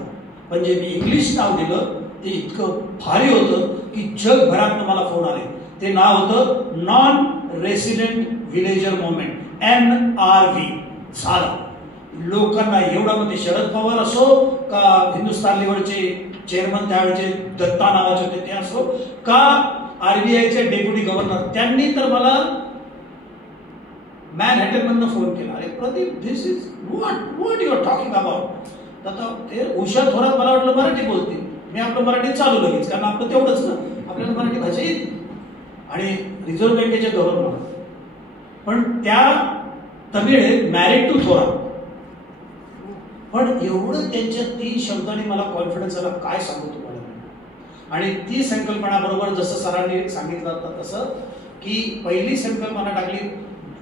पण जे मी इंग्लिश नाव दिलं ते इतकं भारी होतं की जगभरात मला फोन आले. ते नाव होतं non resident villager movement, NRV. झालं. लोकांना एवढा मध्ये शरद पवार असो का हिंदुस्थान लेवलचे चेअरमन त्यावेळेचे दत्ता नावाचे होते ते असो का RBIचे डेप्युटी गव्हर्नर, त्यांनी तर मला मॅनहॅटन मधनं फोन केला. अरे Pradeep, this is what you are talking about. आता ते उषा थोरात मला वाटलं मराठी बोलते. मी आपलं मराठी चालू लगेच, कारण आपलं तेवढंच ना, आपल्याला मराठी भाषा येते. आणि रिझर्व्ह बँकेचे गव्हर्नर पण त्या तमिळ मॅरिड टू थोरात. पण एवढं त्यांच्या 3 शब्दांनी मला कॉन्फिडन्स आला, काय सांगू तुम्हाला. आणि ती संकल्पना बरोबर जसं सरांनी सांगितलं होतं तसं की पहिली संकल्पना टाकली.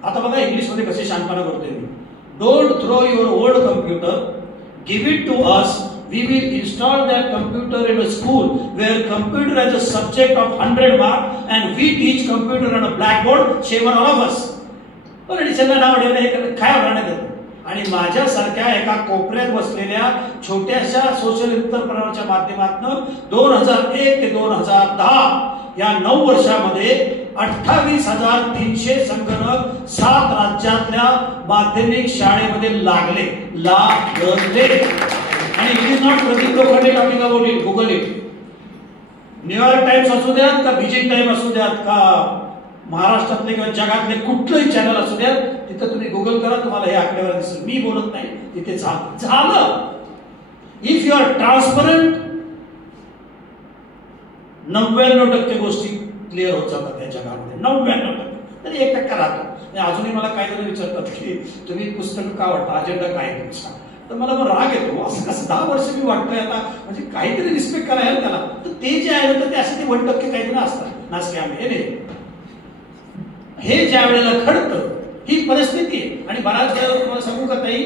आता बघा इंग्लिशमध्ये कसे शांतपणा करतोय मी. Don't throw your old computer, give it to us. We will install that computer in a school where computer has a subject of 100 marks and we teach computer on a blackboard. Shame all of us. पण टीचरला नाव ठेवलं काय होणार नाही. आणि माझ्यासारख्या एका कोपऱ्यात बसलेल्या छोट्याशा सोशल एंटरप्रेन्योरच्या माध्यमातून 2001 ते 2010 या 9 वर्षामध्ये 28,300 संगणक 7 राज्यातल्या माध्यमिक शाळेमध्ये लागले. आणि it is not Pradeep Lokhande talking about it. Google it. New York times असू द्यात का बीजिंग टाइम असू द्यात का महाराष्ट्रातले किंवा जगातले कुठलंही चॅनल असू द्यात, तिथं तुम्ही गुगल करा, तुम्हाला हे आकडेवारी दिसेल. मी बोलत नाही, तिथे झालं. इफ यू आर ट्रान्सपरंट 99% गोष्टी क्लिअर होत जातात त्या जगामध्ये. 99%. तरी 1% राहतो. अजूनही मला काही जण विचारतात की तुम्ही पुस्तक का वाटतं, अजेंडा काय तुमचा. तर मला मग राग येतो. असं कसं 10 वर्ष मी वाटतोय आता, म्हणजे काहीतरी रिस्पेक्ट करायला त्याला. तर ते जे आहे तर ते असे ते 1% काहीतरी असतात नाचके आम्ही. हे नाही, हे ज्या वेळेला घडतं ही परिस्थिती आहे. आणि बऱ्याच वेळेला तुम्हाला सांगू का ताई,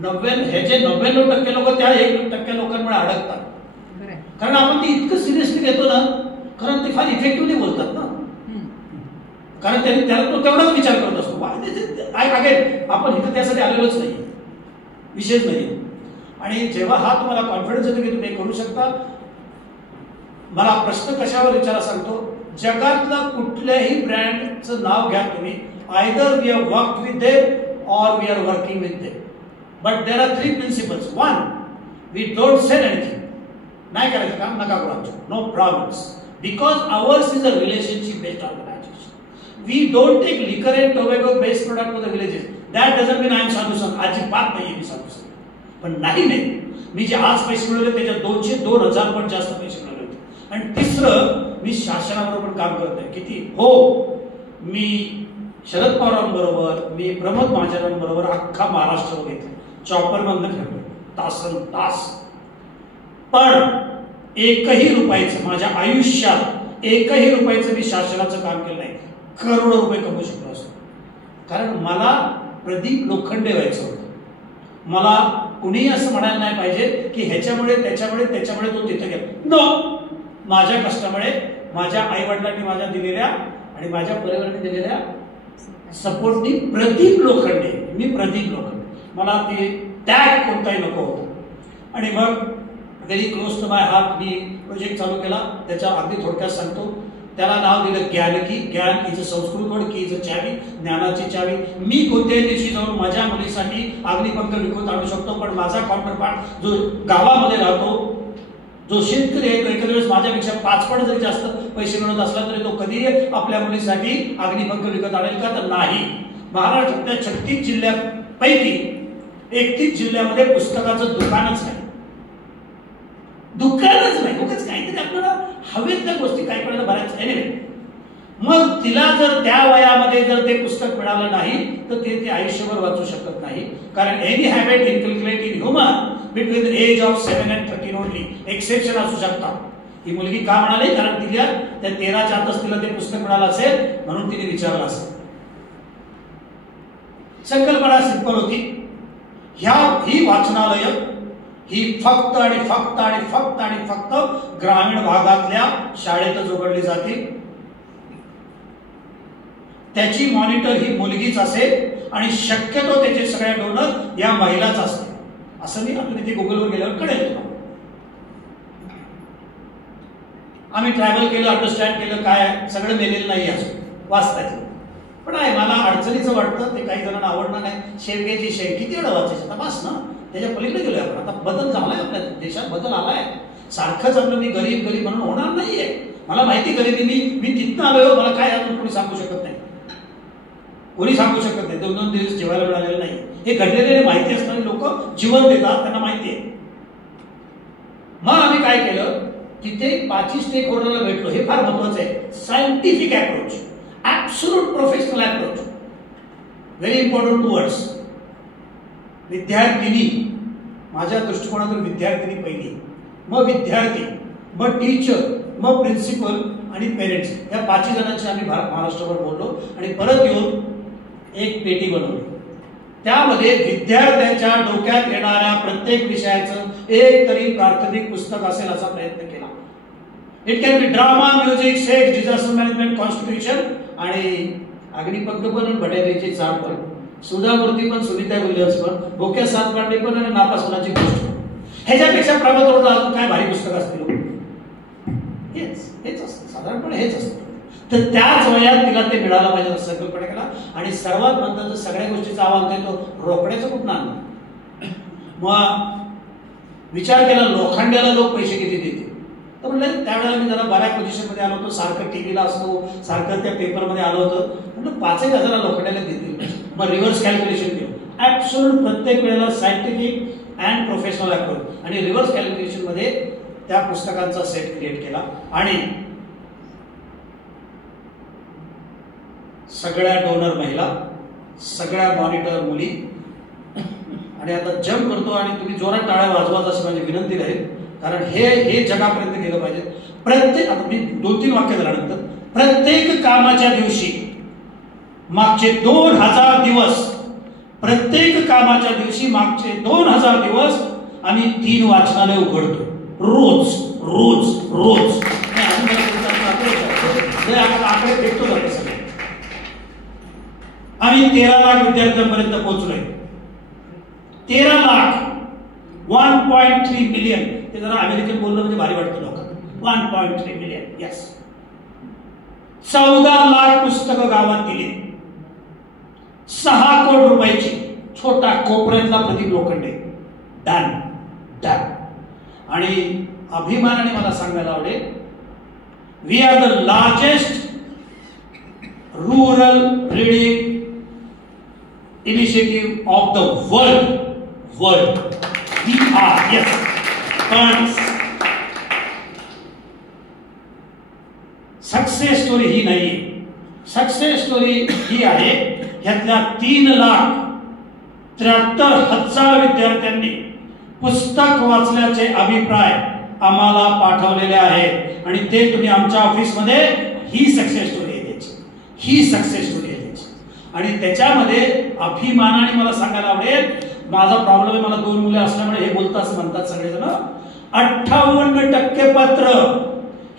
99% लोक त्या 1% लोकांमुळे अडकतात. कारण आपण ते इतकं सिरियसली घेतो ना, कारण ते फार इफेक्टिव्हली बोलतात ना. कारण त्याला तो तेवढाच विचार करत असतो. अगेन आपण इथं त्यासाठी आलेलोच नाही, विशेष नाही. आणि जेव्हा हा तुम्हाला कॉन्फिडन्स येतो की तुम्ही करू शकता, मला प्रश्न कशावर विचारा सांगतो, जगातलं कुठल्याही ब्रँडचं नाव घ्या तुम्ही, either we have worked with them और we are working with them, but there are 3 principles. 1, we don't sell anything, नाही करायचं काम नका करू आमचं, no problems, because ours is a relationship based organisation. We don't take liquor and tobacco based product to the villages. That doesn't mean I am sadhu. अजिबात नाही मी साधू. पण नाही मी जे आज पैसे मिळवले त्याच्यात 200-2000 पण जास्त पैसे मिळवले होते. आणि तिसरं, मी शासनाबरोबर पण काम करत आहे. किती? हो, मी शरद पवारांबरोबर, मी प्रमोद महाजनांबरोबर अख्खा महाराष्ट्र बघितलं, चॉपर बंद ठेवलं तासन तास. पण एकही रुपयाचं माझ्या आयुष्यात एकही रुपयाचं मी शासनाचं काम केलं नाही. करोडो रुपये कमवू शकलो असतो, कारण मला प्रदीप लोखंडे व्हायचं होतं. मला कुणीही असं म्हणायला नाही पाहिजे की ह्याच्यामुळे त्याच्यामुळे तो तिथे गेला. नो, माझ्या कष्टामुळे, माझ्या आई वडिलांनी माझ्या दिलेल्या आणि माझ्या परिवाराने दिलेल्या सपोर्टनी प्रदीप लोखंडे, मी प्रदीप लोखंडे, मला ते टॅग कोणताही नको होता. आणि मग very close to my heart मी प्रोजेक्ट चालू केला. त्याच्या अगदी थोडक्यात सांगतो. त्याला नाव दिलं ज्ञानकी. ज्ञान इज अ संस्कृत वर्ड, की इज अ चावी, ज्ञानाची चावी. मी कोणत्याही दिवशी जाऊन माझ्या मुलीसाठी अग्निपंख विकत आणू शकतो, पण माझा काउंटरपार्ट जो गावामध्ये राहतो, जो शेतकरी आहे, तो एखाद्या वेळेस माझ्यापेक्षा 5 पट जरी जास्त पैसे मिळवत असला तरी तो कधी आपल्या मुलीसाठी अग्निपंख विकत आणेल का? तर नाही. महाराष्ट्रातल्या 36 जिल्ह्यापैकी 31 जिल्ह्यामध्ये पुस्तकाचं दुकानच नाही. उगाच काहीतरी आपल्याला हवेत त्या गोष्टी काय करायला बऱ्याच. मग तिला जर त्या वयामध्ये जर ते पुस्तक मिळालं नाही तर ते आयुष्यभर वाचू शकत नाही. कारण any habit inculcate in human between age of 7 and 13 only. Exception असू शकतात. ही मुलगी का म्हणाली? कारण तिला त्या 13च्या आतच तिला ते पुस्तक मिळालं असेल म्हणून तिने विचारलं असेल. संकल्पना सिंपल होती. ही वाचनालय ही फक्त आणि फक्त आणि फक्त आणि फक्त ग्रामीण भागातल्या शाळेतच उघडली जाते. त्याची मॉनिटर ही मुलगीच असेल आणि शक्यतो त्याचे सगळ्या डोनर या महिलाच असते. असं मी आपण ते गुगलवर गेल्यावर कळेल. आम्ही ट्रॅव्हल केलं, अंडरस्टँड केलं, काय सगळं मेलेलं नाही अजून वाचतायचं. पण आहे मला अडचणीचं वाटतं, ते काही जणांना आवडणार नाही. शेवग्याची शेंग किती वेळा वाचायचं? आता बस ना, त्याच्या पलीकडे गेलोय आपण. आता बदल झालाय, आपल्या देशात बदल आलाय. सारखंच आपलं मी गरीब गरीब म्हणून होणार नाहीये. मला माहिती गरिबी मी तिथनं आलोय. मला काय अजून कोणी सांगू शकत नाही, कोणी सांगू शकत नाही. 2-2 दिवस जेवायला मिळालेलं नाही. हे घडलेले माहिती असणारे लोक जीवन देतात, त्यांना माहिती आहे. मग आम्ही काय केलं, तिथे 5 स्टेक होल्डरला भेटलो. हे फार महत्वाचं आहे. Scientific approach, absolute professional approach, very important 2 words. विद्यार्थिनी, माझ्या दृष्टिकोनातून विद्यार्थिनी पहिली, मग विद्यार्थी, मग टीचर, मग प्रिन्सिपल आणि पेरेंट्स. या 5 जणांशी आम्ही महाराष्ट्रावर बोललो आणि परत येऊन एक पेटी बनवली. त्यामध्ये विद्यार्थ्यांच्या डोक्यात येणाऱ्या प्रत्येक विषयाचं एक तरी प्राथमिक पुस्तक असेल असा प्रयत्न केला. It can be drama, music, sex, disaster management, constitution आणि अग्निपंख पण, भटॅगरीची चाळ पण, सुधा मूर्ती पण, सुनीता विल्यम्स पण, बोक्या सातपांडे पण आणि नापास होण्याची गोष्ट. ह्याच्यापेक्षा प्रबोधन अजून काय भारी पुस्तक असतील? हेच असतं साधारणपणे, हेच असतं. तर त्याच वयात तिला ते मिळालं पाहिजे असं संकल्पना केला. आणि सर्वात नंतर सगळ्या गोष्टीचा आवाज देतो, रोकड्याचं कुठं आणलं? मग विचार केला, लोखंड्याला लोक पैसे किती देते? तर म्हणलं त्यावेळेला मी जरा बऱ्या पोझिशन मध्ये आलो होतो, सारखं टीव्हीला असतो, सारखं त्या पेपरमध्ये आलो होतं. म्हणलं 5,000 लोखंड्याला देतील. मग रिव्हर्स कॅल्क्युलेशन केलं. ऍब्सोल्यूट प्रत्येक वेळेला सायंटिफिक अँड प्रोफेशनल अप्रोच आणि रिव्हर्स कॅल्क्युलेशन मध्ये त्या पुस्तकांचा सेट क्रिएट केला. आणि सगळ्या डोनर महिला, सगळ्या मॉनिटर मुली. आणि आता जंप करतो आणि तुम्ही जोरात टाळ्या वाजवाच अशी माझी विनंती राहील, कारण हे जगापर्यंत गेलं पाहिजे. प्रत्येक, आता मी 2-3 वाक्य झाल्यानंतर, प्रत्येक कामाच्या दिवशी मागचे 2000 दिवस, प्रत्येक कामाच्या दिवशी मागचे 2000 दिवस आम्ही 3 वाचनालय उघडतो. रोज रोज रोज. आकडे भेटतो सगळे. आम्ही 13 लाख विद्यार्थ्यांपर्यंत पोहोचलोय. 13 लाख, 1.3 मिलियन. ते जरा अमेरिकन बोललं म्हणजे भारी वाटतं लोकांना. 1.3 मिलियन. यस. 14 लाख पुस्तकं गावात दिली. 6 कोटी रुपयाची. छोटा कोपऱ्यातला प्रदीप लोखंडे. Done done. आणि अभिमानाने मला सांगायला आवडेल, we are the largest rural reading initiative of the world. We are. Yes. पण सक्सेस स्टोरी ही नाही. सक्सेस स्टोरी ही आहे, ह्यातल्या 3,73,000 विद्यार्थ्यांनी पुस्तक वाचल्याचे अभिप्राय आम्हाला पाठवलेले आहेत आणि ते तुम्ही आमच्या ऑफिसमध्ये ही सक्सेस स्टोरी आहे त्याची. ही सक्सेस स्टोरी आहे त्याची. आणि त्याच्यामध्ये अभिमानाने मला सांगायला आवडेल, माझा प्रॉब्लेम आहे, मला 2 मुले असल्यामुळे हे बोलतात असं म्हणतात सगळेजण. 58% पत्र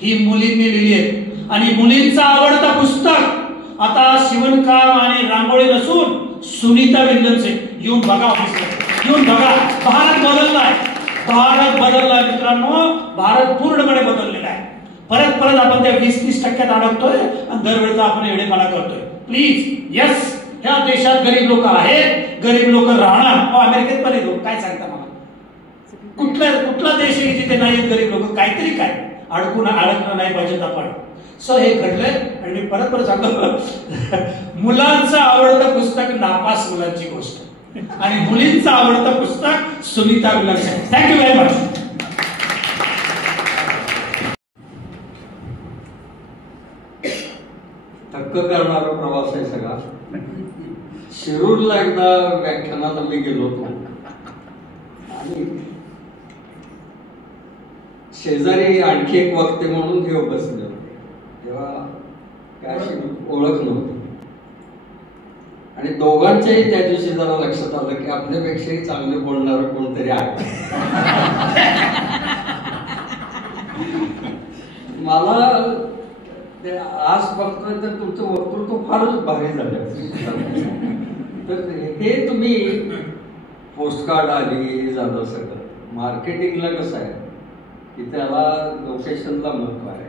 ही मुलींनी लिहिली आहेत. आणि मुलींचा आवडता पुस्तक आता शिवणकाम आणि रांगोळी नसून सुनीता विल्यम्स. येऊन बघा ऑफिसला, येऊन बघा. भारत बदललाय, भारत बदललाय मित्रांनो. भारत पूर्णपणे बदललेला आहे. परत परत आपण त्या 20-30% अडकतोय आणि दरवेळेला आपण एवढेपणा करतोय. प्लीज. यस. ह्या देशात गरीब लोक आहेत, गरीब लोक राहणार. अमेरिकेत पण लोक काय सांगता मला? कुठला देश आहे जिथे नाही गरीब लोक? काहीतरी काय अडकणं नाही पाहिजे आपण. सो हे घडलंय. आणि मी परत परत सांगतो, मुलांचं आवडतं पुस्तक नापास मुलांची गोष्ट आणि मुलींचं आवडतं पुस्तक Sunita Williams. Thank you very much. थक्क करणारा प्रवास आहे सगळा. शिरूरला एकदा व्याख्यानाला मी गेलो होतो आणि शेजारी आणखी एक वक्ते म्हणून हे बसले होते. तेव्हा काय ओळख नव्हती आणि दोघांच्याही त्या दिवशी जरा लक्षात आलं की आपल्यापेक्षाही चांगले बोलणारं कोणतरी आहे. मला आज बघतोय तर तुमचं वक्तृत्व फारच भारी झालं. तर हे तुम्ही पोस्टकार्ड आली झालं सगळं. मार्केटिंगला कसं आहे की त्याला लोकेशनला महत्व आहे,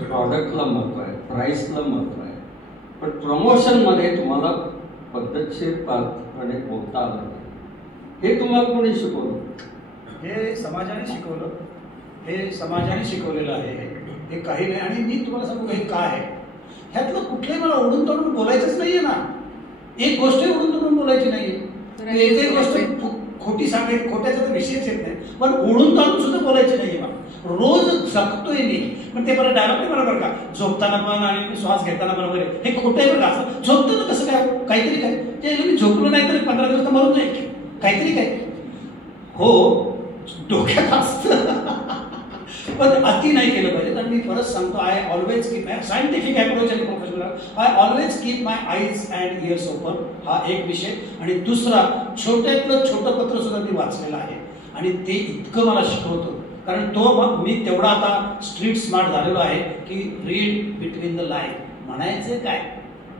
प्रॉडक्टला महत्व आहे, प्राइसला महत्व आहे. पण प्रमोशनमध्ये तुम्हाला पद्धतशीरपणे बोलता आलं नाही. हे तुम्हाला कोणी शिकवलं? हे समाजाने शिकवलं. हे समाजाने शिकवलेलं आहे. हे काही नाही. आणि मी तुम्हाला सांगू हे काय आहे, ह्यातलं कुठलंही मला ओढून तोडून बोलायचंच नाहीये ना. एक गोष्ट ओढून तोडून बोलायची नाहीये. एकही गोष्ट खोटी सांगायची, खोट्याचा तर विषयच येत नाही. पण ओढून तोडून सुद्धा बोलायची नाहीये मला. रोज जगतोय मी. पण ते बरं डायलॉग नाही बरोबर का, झोपताना पण आणि श्वास घेताना पण वगैरे हे खोटं आहे बरं का. असं झोपताना कसं काय, काहीतरी काय ते मी झोपलो नाही तरी 15 दिवस तर मरून जाईल की काहीतरी काय. हो डोक्यात असतं पण अति नाही केलं पाहिजे. तर मी परत सांगतो, I always keep my scientific approach आणि professional, I always keep my eyes and ears open. हा एक विषय. आणि दुसरा, छोट्यातलं छोटं पत्र सुद्धा मी वाचलेलं आहे आणि ते इतकं मला शिकवतो. कारण तो मी तेवढा आता स्ट्रीट स्मार्ट झालेलो आहे की रीड बिटवीन द लाईन. म्हणायचं काय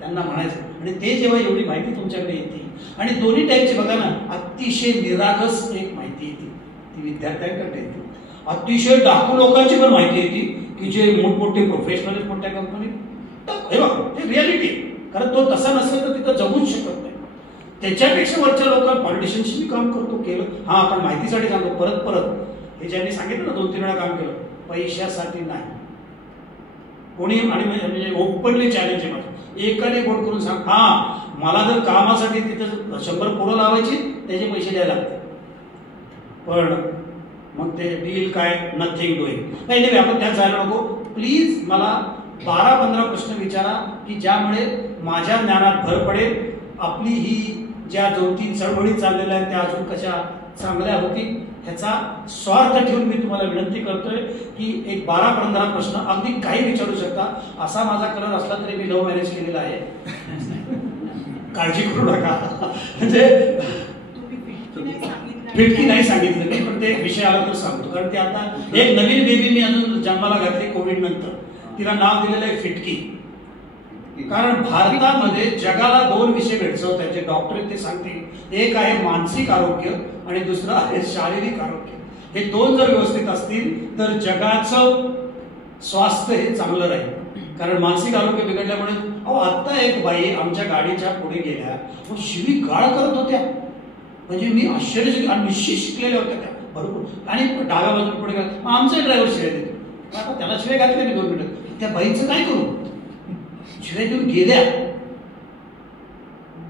त्यांना म्हणायचं. आणि ते जेव्हा एवढी माहिती तुमच्याकडे येते आणि दोन्ही टाईपची बघा ना, अतिशय निरागस एक माहिती येते ती विद्यार्थ्यांकडे येते. अतिशय डाकू लोकांची पण माहिती येते की जे मोठमोठे प्रोफेशनल मोठ्या कंपनीत. हे बघ ते रियालिटी. कारण तो तसा नसेल तर तिथं जगूच शकत नाही. त्याच्यापेक्षा वरच्या लोक पॉलिटिशियनशी मी काम करतो केलं. हा आपण माहितीसाठी सांगतो परत परत. हे ज्यांनी सांगितलं ना 2-3 वेळा काम केलं, पैशासाठी नाही कोणी. आणि म्हणजे ओपनली चॅलेंज आहे माझं. एकाने बोट करून सांग, हा मला जर कामासाठी तिथं 100 पोरं लावायची त्याचे पैसे द्यायला लागते. पण मग ते डील काय, नथिंग डुईंग. नाही नाही आपण त्यात जायला नको. प्लीज मला 12-15 प्रश्न विचारा की ज्यामुळे माझ्या ज्ञानात भर पडेल. आपली ही ज्या 2-3 चळवळी चाललेल्या आहेत त्या अजून कशा चांगल्या होतील ह्याचा स्वार्थ ठेवून मी तुम्हाला विनंती करतोय की एक 12-15 प्रश्न अगदी काही विचारू शकता. असा माझा कलर असला तरी मी लव्ह मॅरेज केलेला आहे, काळजी करू नका. म्हणजे फिटकी नाही सांगितलं मी, पण ते विषय आला तर सांगतो. कारण ते आता एक नवीन बेबींनी अजून जन्माला घातली कोविड नंतर, तिला नाव दिलेलं आहे फिटकी. कारण भारतामध्ये जगाला 2 विषय भेडसावतात, जे डॉक्टर ते सांगतील. एक आहे मानसिक आरोग्य आणि दुसरं आहे शारीरिक आरोग्य. हे 2 जर व्यवस्थित असतील तर जगाचं स्वास्थ्य हे चांगलं राहील. कारण मानसिक आरोग्य बिघडल्यामुळे आता एक बाई आमच्या गाडीच्या पुढे गेल्या, शिवी गाळ करत होत्या. म्हणजे मी आश्चर्यचकित, आणि निश्चित शिकलेल्या होत्या त्या बरोबर, आणि डाव्या बाजूला पुढे गेला. मग आमचा ड्रायव्हर शिवाय देतो. आता त्याला शिवाय घातले नाही 2 मिनिटं. त्या बाईचं काय करू, शिवाय देऊन गेल्या.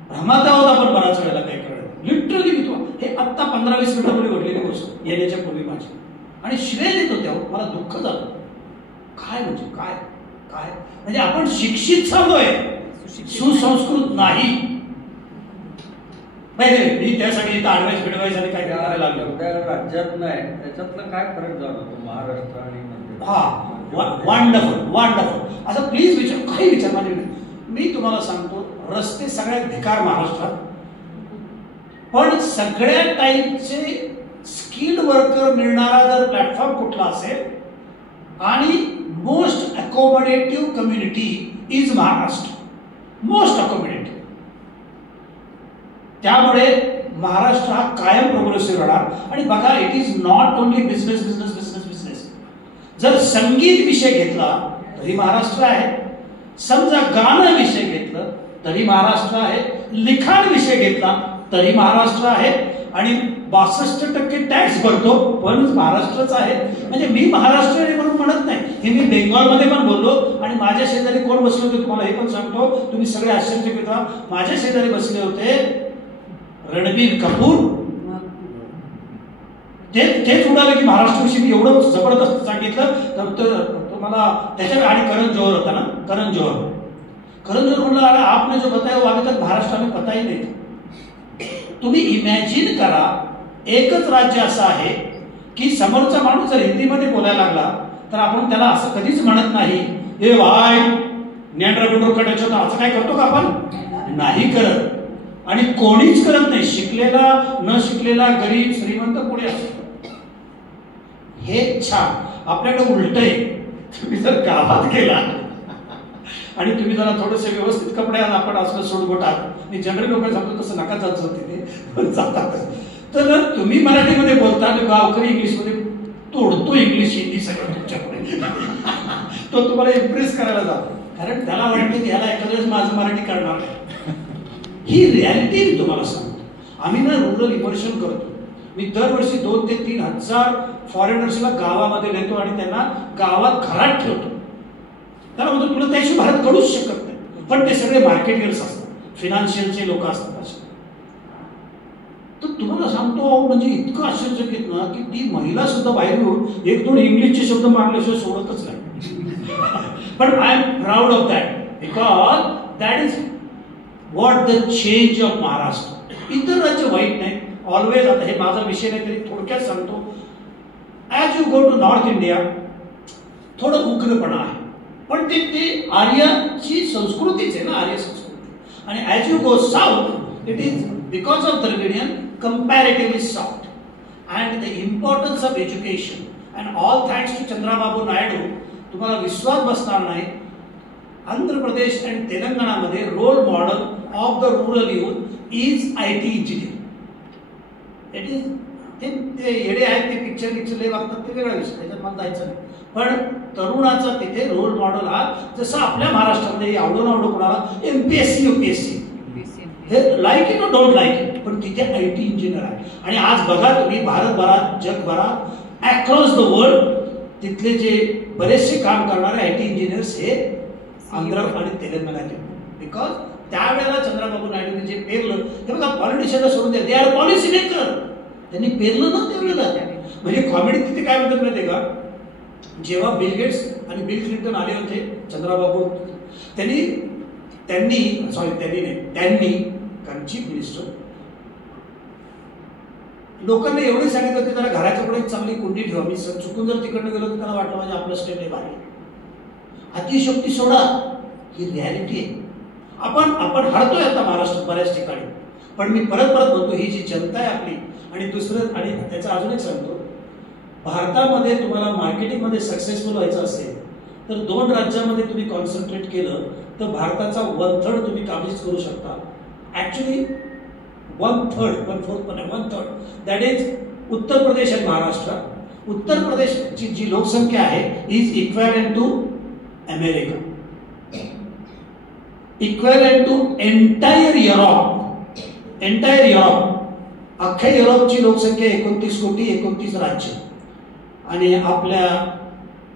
भ्रमात आहोत आपण बराच वेळेला, काय कळलं लिटरली. मी तुम्हाला हे आत्ता 15-20 मिनिटापूर्वी घडलेली गोष्ट येण्याच्या पूर्वी माझी, आणि शिवाय देत होत्या. मला दुःख झालं. काय म्हणजे काय काय म्हणजे आपण शिक्षित झालोय, सुसंस्कृत नाही. मी त्यासाठी इथं ऍडवाइस बिडवाइस आणि काय करायला लागलो. राज्यात नाही, त्याच्यातलं काय फरक जाणवतो महाराष्ट्र आणि वंडरफुल वंडरफुल. असं प्लीज विचार, काही विचार माझे. मी तुम्हाला सांगतो, रस्ते सगळ्यात बेकार महाराष्ट्रात, पण सगळ्या टाईपचे स्किल्ड वर्कर मिळणारा जर प्लॅटफॉर्म कुठला असेल आणि most accommodative community is Maharashtra. Most accommodative. त्यामुळे महाराष्ट्र हा कायम प्रोग्रेसिव्ह राहणार. आणि बघा, it is not only business business business business. जर संगीत विषय घेतला तरी महाराष्ट्र आहे. समजा गाणं विषय घेतलं तरी महाराष्ट्र आहे. लिखाण विषय घेतला तरी महाराष्ट्र आहे. आणि 62% टॅक्स भरतो पण महाराष्ट्रच आहे. म्हणजे मी महाराष्ट्रीयन म्हणून म्हणत नाही, हे मी बेंगॉलमध्ये पण बोललो. आणि माझ्या शेजारी कोण बसले होते तुम्हाला हे पण सांगतो, तुम्ही सगळे आश्चर्यचकित व्हाल. माझ्या शेजारी बसले होते रणबीर कपूर. तेच उडालं की महाराष्ट्राविषयी मी एवढं जबरदस्त सांगितलं तर तुम्हाला त्याच्या. आणि करण जोहर होता ना, करण जोहर म्हणला, अरे आपने जो बताया वो अभी तक महाराष्ट्र में पता ही नहीं. तुम्ही इमॅजिन करा, एकच राज्य असं आहे की समोरचा माणूस जर हिंदीमध्ये बोलायला लागला तर आपण त्याला असं कधीच म्हणत नाही, हे वाय नेंडरा बिंडूर कटायचं. असं काय करतो का आपण? नाही करत. आणि कोणीच करत नाही, शिकलेला न शिकलेला, गरीब श्रीमंत पुढे असतो. हे छान. आपल्याकडे उलट आहे. तुम्ही जर गावात गेला आणि तुम्ही जरा थोडेसे व्यवस्थित कपडे आण, आपण असं सोडगोटात, मी जनरल लोक सांगतो तसं नका जात तिथे जातात. तर तुम्ही मराठीमध्ये बोलता आणि गावकरी इंग्लिशमध्ये तोडतो इंग्लिश हिंदी सगळं तुमच्याकडे. तो तुम्हाला इम्प्रेस करायला जातो, कारण त्याला वाटतं की ह्याला एखाद्या वेळेस माझं मराठी करणार नाही. ही रियालिटी मी तुम्हाला सांगतो. आम्ही ना रुरल इमर्शन करतो. मी दरवर्षी 2 ते 3 हजार फॉरेनर्सला गावामध्ये नेतो आणि त्यांना गावात घरात ठेवतो. त्याला म्हणतो तुला त्याशिवाय भारत कळूच शकत नाही. पण ते सगळे मार्केटियर्स असतात, फिनान्शियलचे लोक असतात असे. तर तुम्हाला सांगतो, म्हणजे इतकं आश्चर्यचकित ना की ती महिला सुद्धा बाहेर येऊन 1-2 इंग्लिशचे शब्द मारल्याशिवाय सोडतच नाही. पण I am proud of that, because that is what the change of Maharashtra. इतर राज्य वाईट नाही ऑलवेज. आता हे माझा विषय नाही तरी थोडक्यात सांगतो. As you go to north India थोडं उग्रपणा आहे, पण ते आर्याची संस्कृतीच आहे ना, आर्य संस्कृती. आणि as you go south it is because of Dravidian comparatively soft. And the importance of education and all thanks to Chandrababu Naidu. तुम्हाला विश्वास बसणार नाही, आंध्र प्रदेश आणि तेलंगणामध्ये role model of the rural youth is IT engineer. It is ते येडे आहेत, ते picture लय बघतात, ते वेगळा विषय, त्याच्यात मला जायचं नाही. पण तरुणाचा तिथे रोल मॉडेल हा, जसं आपल्या महाराष्ट्रामध्ये आवडून कोणाला MPSC UPSC हे like it don't like it, पण तिथे IT इंजिनियर आहे. आणि आज बघा तुम्ही भारतभरात, जगभरात, अक्रॉस द वर्ल्ड तिथले जे बरेचसे काम करणारे IT इंजिनियर्स हे आंध्र आणि तेलंगणाचे. बिकॉज त्यावेळेला चंद्रबाबू नायडूने जे पेरलं, हे बघा पॉलिटिशियनला सोडून द्या, दे आर पॉलिसी मेकर. त्यांनी पेरलं ना त्यावेळेला. म्हणजे कॉमेडी तिथे काय म्हणतात माहिती का, जेव्हा बिल गेट्स आणि बिल क्लिंटन आले होते, चंद्रबाबू त्यांनी चीफ मिनिस्टर लोकांना एवढे सांगितलं की त्याला घराच्या पुढे चांगली कुंडी ठेवा. मी चुकून जर तिकडनं गेलो तर त्याला वाटलं म्हणजे आपलं स्टेट आहे भारी. अतिशक्ती सोडा, ही रियालिटी आहे. आपण हरतोय आता महाराष्ट्रात बऱ्याच ठिकाणी. पण मी परत म्हणतो, ही जी जनता आहे आपली, आणि दुसरं, आणि त्याचं अजून एक सांगतो, भारतामध्ये तुम्हाला मार्केटिंगमध्ये सक्सेसफुल व्हायचं असेल तर 2 राज्यामध्ये तुम्ही कॉन्सन्ट्रेट केलं तर भारताचा 1/3 तुम्ही काबीज करू शकता. ऍक्च्युली 1/4 पण आहे, 1/3 दॅट इज उत्तर प्रदेश आणि महाराष्ट्र. उत्तर प्रदेशची जी लोकसंख्या आहे is equivalent to America, equivalent to entire Europe. अख्ख्या युरोपची लोकसंख्या 29 कोटी 29 राज्य, आणि आपल्या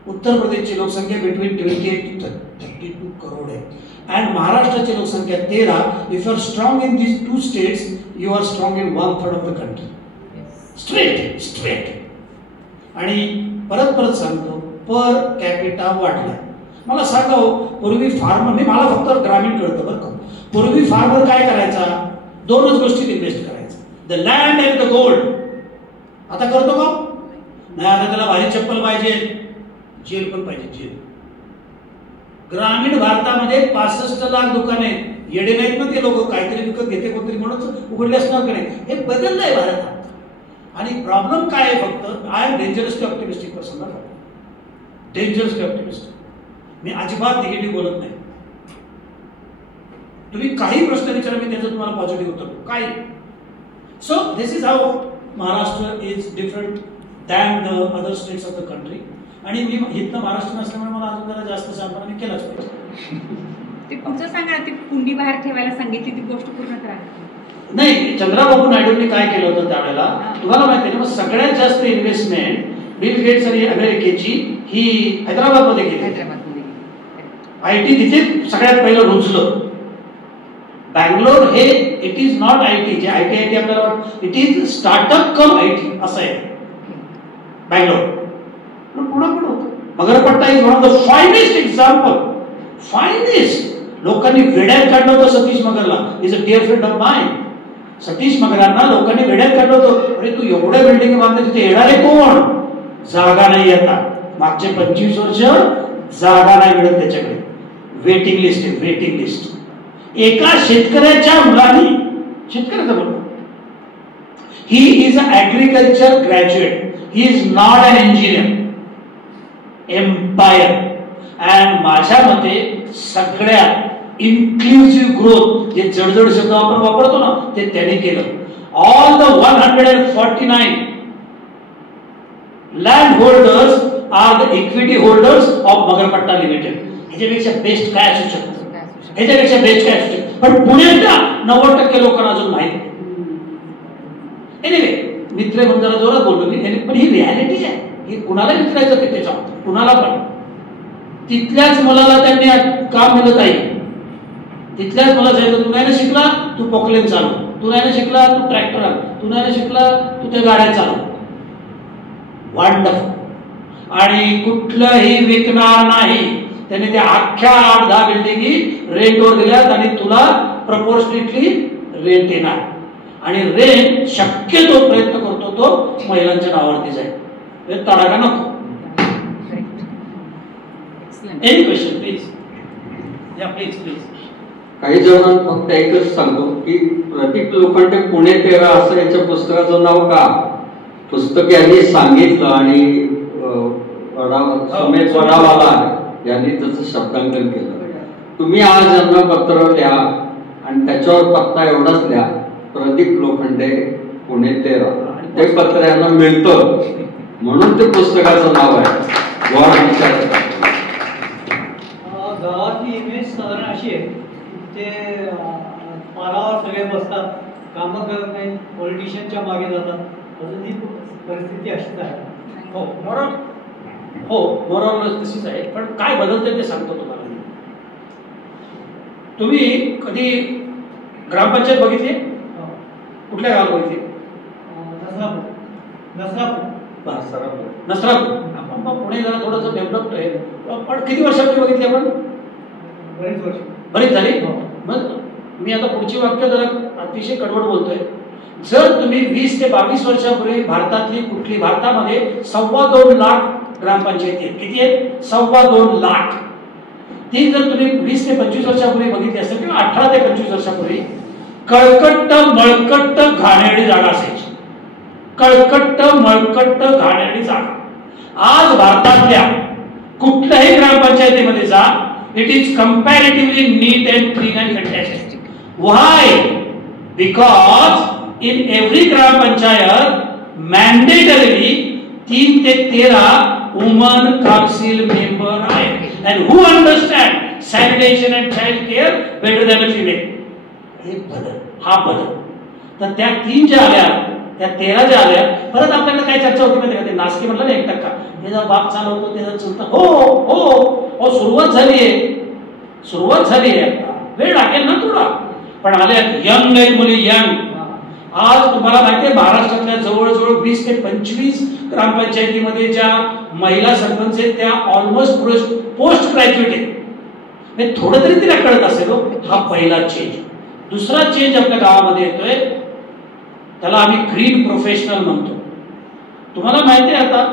उत्तर प्रदेशची लोकसंख्या बिटवीन 28 to 32 करोड आहे. अँड महाराष्ट्राची लोकसंख्या 13. If you are strong in these 2 states you are strong in 1/3 of the country. Straight. आणि परत सांगतो, पर कॅपिटा वाढला. मला सांगा, पूर्वी फार्मर, मला फक्त ग्रामीण कळतं बरं का, पूर्वी फार्मर काय करायचा? 2च गोष्टीत इन्व्हेस्ट करायचा, the land and the gold. आता करतो का नाही? आता त्याला भारी चप्पल पाहिजे, जेल पण पाहिजे, जेल. ग्रामीण भारतामध्ये 65 लाख दुकाने आहेत. येडे नाहीत ना ते लोक, काहीतरी विकत घेते कोणतरी म्हणून उघडले असणार का नाही? हे बदललंय भारतात. आणि प्रॉब्लेम काय आहे? फक्त I am dangerously optimistic person, dangerously optimistic. मी अजिबात निगेटिव्ह बोलत नाही. तुम्ही काही प्रश्न विचारा, मी त्याचं तुम्हाला पॉझिटिव्ह उत्तर देतो. काय? So this is how Maharashtra is different than the other states of the country. आणि मी इथनं महाराष्ट्र असल्यामुळे मला अजून जरा जास्त सांगताना मी केलाच पाहिजे. ते तुमचं सांगा, ती कुंडी बाहेर ठेवायला सांगितली, ती गोष्ट पूर्ण करा. नाही, चंद्राबाबू नायडूंनी काय केलं होतं त्यावेळेला तुम्हाला माहिती आहे ना? सगळ्यात जास्त इन्व्हेस्टमेंट बिल गेट्स आणि अमेरिकेची ही हैदराबादमध्ये केली. IT तिथे सगळ्यात पहिलं रुजलं. बँगलोर हे इट इज नॉट IT, जे IT आपल्याला it is startup cum IT असं आहे बँगलोर. पुढे पण होतं. Magarpatta is one of the finest example. Finest. लोकांनी वेड्यात काढलं होतं सतीश मगरला. Is a dear friend of mine. Satish मगरांना लोकांनी वेड्यात काढलं होतं. अरे तू एवढ्या बिल्डिंग बांधते, तिथे येणारे कोण? जागा नाही. आता मागचे 25 वर्ष जागा नाही मिळत त्याच्याकडे. वेटिंग लिस्ट आहे, वेटिंग लिस्ट. एका शेतकऱ्याच्या मुलांनी, शेतकऱ्याचा मुलगा, he is a agriculture graduate, he is not an engineer. Empire. And माझ्या मते सगळ्यात इन्क्लुझिव्ह ग्रोथ, जे जडजड शब्द आपण वापरतो ना, ते त्याने केलं. All the 149 land holders are the equity holders of Magarpatta limited. ह्याच्यापेक्षा बेस्ट काय असू शकतं? ह्याच्यापेक्षा बेस्ट काय असू शकतं? पण पुण्याच्या 90% लोकांना अजून माहिती. एनिवे, मित्र म्हणून जरा जोरात बोललो मी, पण ही रियालिटी आहे. ही कुणाला विचारायचं ते त्याच्या कुणाला पण. तिथल्याच मुलाला त्यांनी काम दिलं ताई. तिथल्याच मुलाला सांगितलं, तू नाही ना शिकला तू पोकलेन चालव, तू नाही ना शिकला तू ट्रॅक्टर आण, तू नाही ना शिकला तू त्या गाड्या चालव. वंडरफुल. आणि कुठलंही विकणार नाही. त्याने त्या अख्ख्या 8-10 बिल्डिंगी रेंटवर दिल्यात आणि तुला प्रपोर्शनेटली रेंट येणार. आणि रेंट शक्यतो प्रयत्न करतो तो महिलांच्या नावावरती जाईल. तडाखा नको. Any question please? या प्लीज प्लीज. काही जणांना फक्त एकच सांगतो की प्रदीप लोखंडे पुणे 13 असं याच्या पुस्तकाचं नाव का? पुस्तक यांनी सांगितलं आणि सुमेध वडावाला यांनी त्याचं शब्दांकन केलं. तुम्ही आज यांना पत्र लिहा आणि त्याच्यावर पत्ता एवढाच लिहा, प्रदीप लोखंडे पुणे 13. ते पत्र यांना मिळतं म्हणून ते पुस्तकाचं नाव आहे. गावातली इमेज साधारण अशी आहे, ते पारावर सगळे बसतात, कामं करत नाही, पॉलिटिशियनच्या मागे जातात. अजून ही परिस्थिती अशीच आहे. हो मोरॉल तशीच आहे. पण काय बदलते ते सांगतो तुम्हाला. तुम्ही कधी ग्रामपंचायत बघितली? कुठल्या गावात बघितली? नसरापूर. आपण पुणे जरा थोडंसं डेव्हलप्ड आहे, पण किती वर्षापूर्वी बघितली आपण? बरीच झाली. मग मी आता पुढची वाक्य जरा अतिशय कडवड बोलतोय. जर तुम्ही 20 ते 22 वर्षापूर्वी भारतातली कुठली, भारतामध्ये 2.25 लाख ग्रामपंचायती आहेत. किती आहेत? 2.25 लाख. ती जर तुम्ही 20 ते 25 वर्षापूर्वी बघितली असेल किंवा 18 ते 25 वर्षापूर्वी, कळकट्ट मळकट्ट घाणेरडी जागा असायची. कळकट्ट मळकट्ट घाणेरडी जागा. आज भारतातल्या कुठल्याही ग्रामपंचायत ग्रामपंचायतीमध्ये जा, it is comparatively neat and clean and fantastic. Why? Because in every gram panchayat mandatorily 3 ते 13 वुमन काउन्सिल मेंबर आहेत. And who understand sanitation and child care better than a female. हे बदल, हा बदल. तर त्या 3 ज्या आल्या, त्या 13 ज्या आल्या, परत आपल्याकडे काय चर्चा होती माहिती का? ते नासके म्हटलं ना 1%, त्याचा बाप चालवतो, त्याचा चुलता. हो हो हो, सुरुवात झालीये, सुरुवात झालीये. आता वेळ लागेल ना थोडा, पण आल्या यंग आहेत मुली, यंग. आज तुम्हाला माहिती आहे महाराष्ट्रातल्या जवळजवळ 20 ते 25 ग्रामपंचायतीमध्ये ज्या महिला सरपंच आहेत त्या ऑलमोस्ट पोस्ट ग्रॅज्युएट आहेत. थोडं तरी तिला कळत असेल. हा पहिला चेंज. दुसरा चेंज आपल्या गावामध्ये येतोय, त्याला आम्ही ग्रीन प्रोफेशनल म्हणतो. तुम्हाला माहिती आहे आता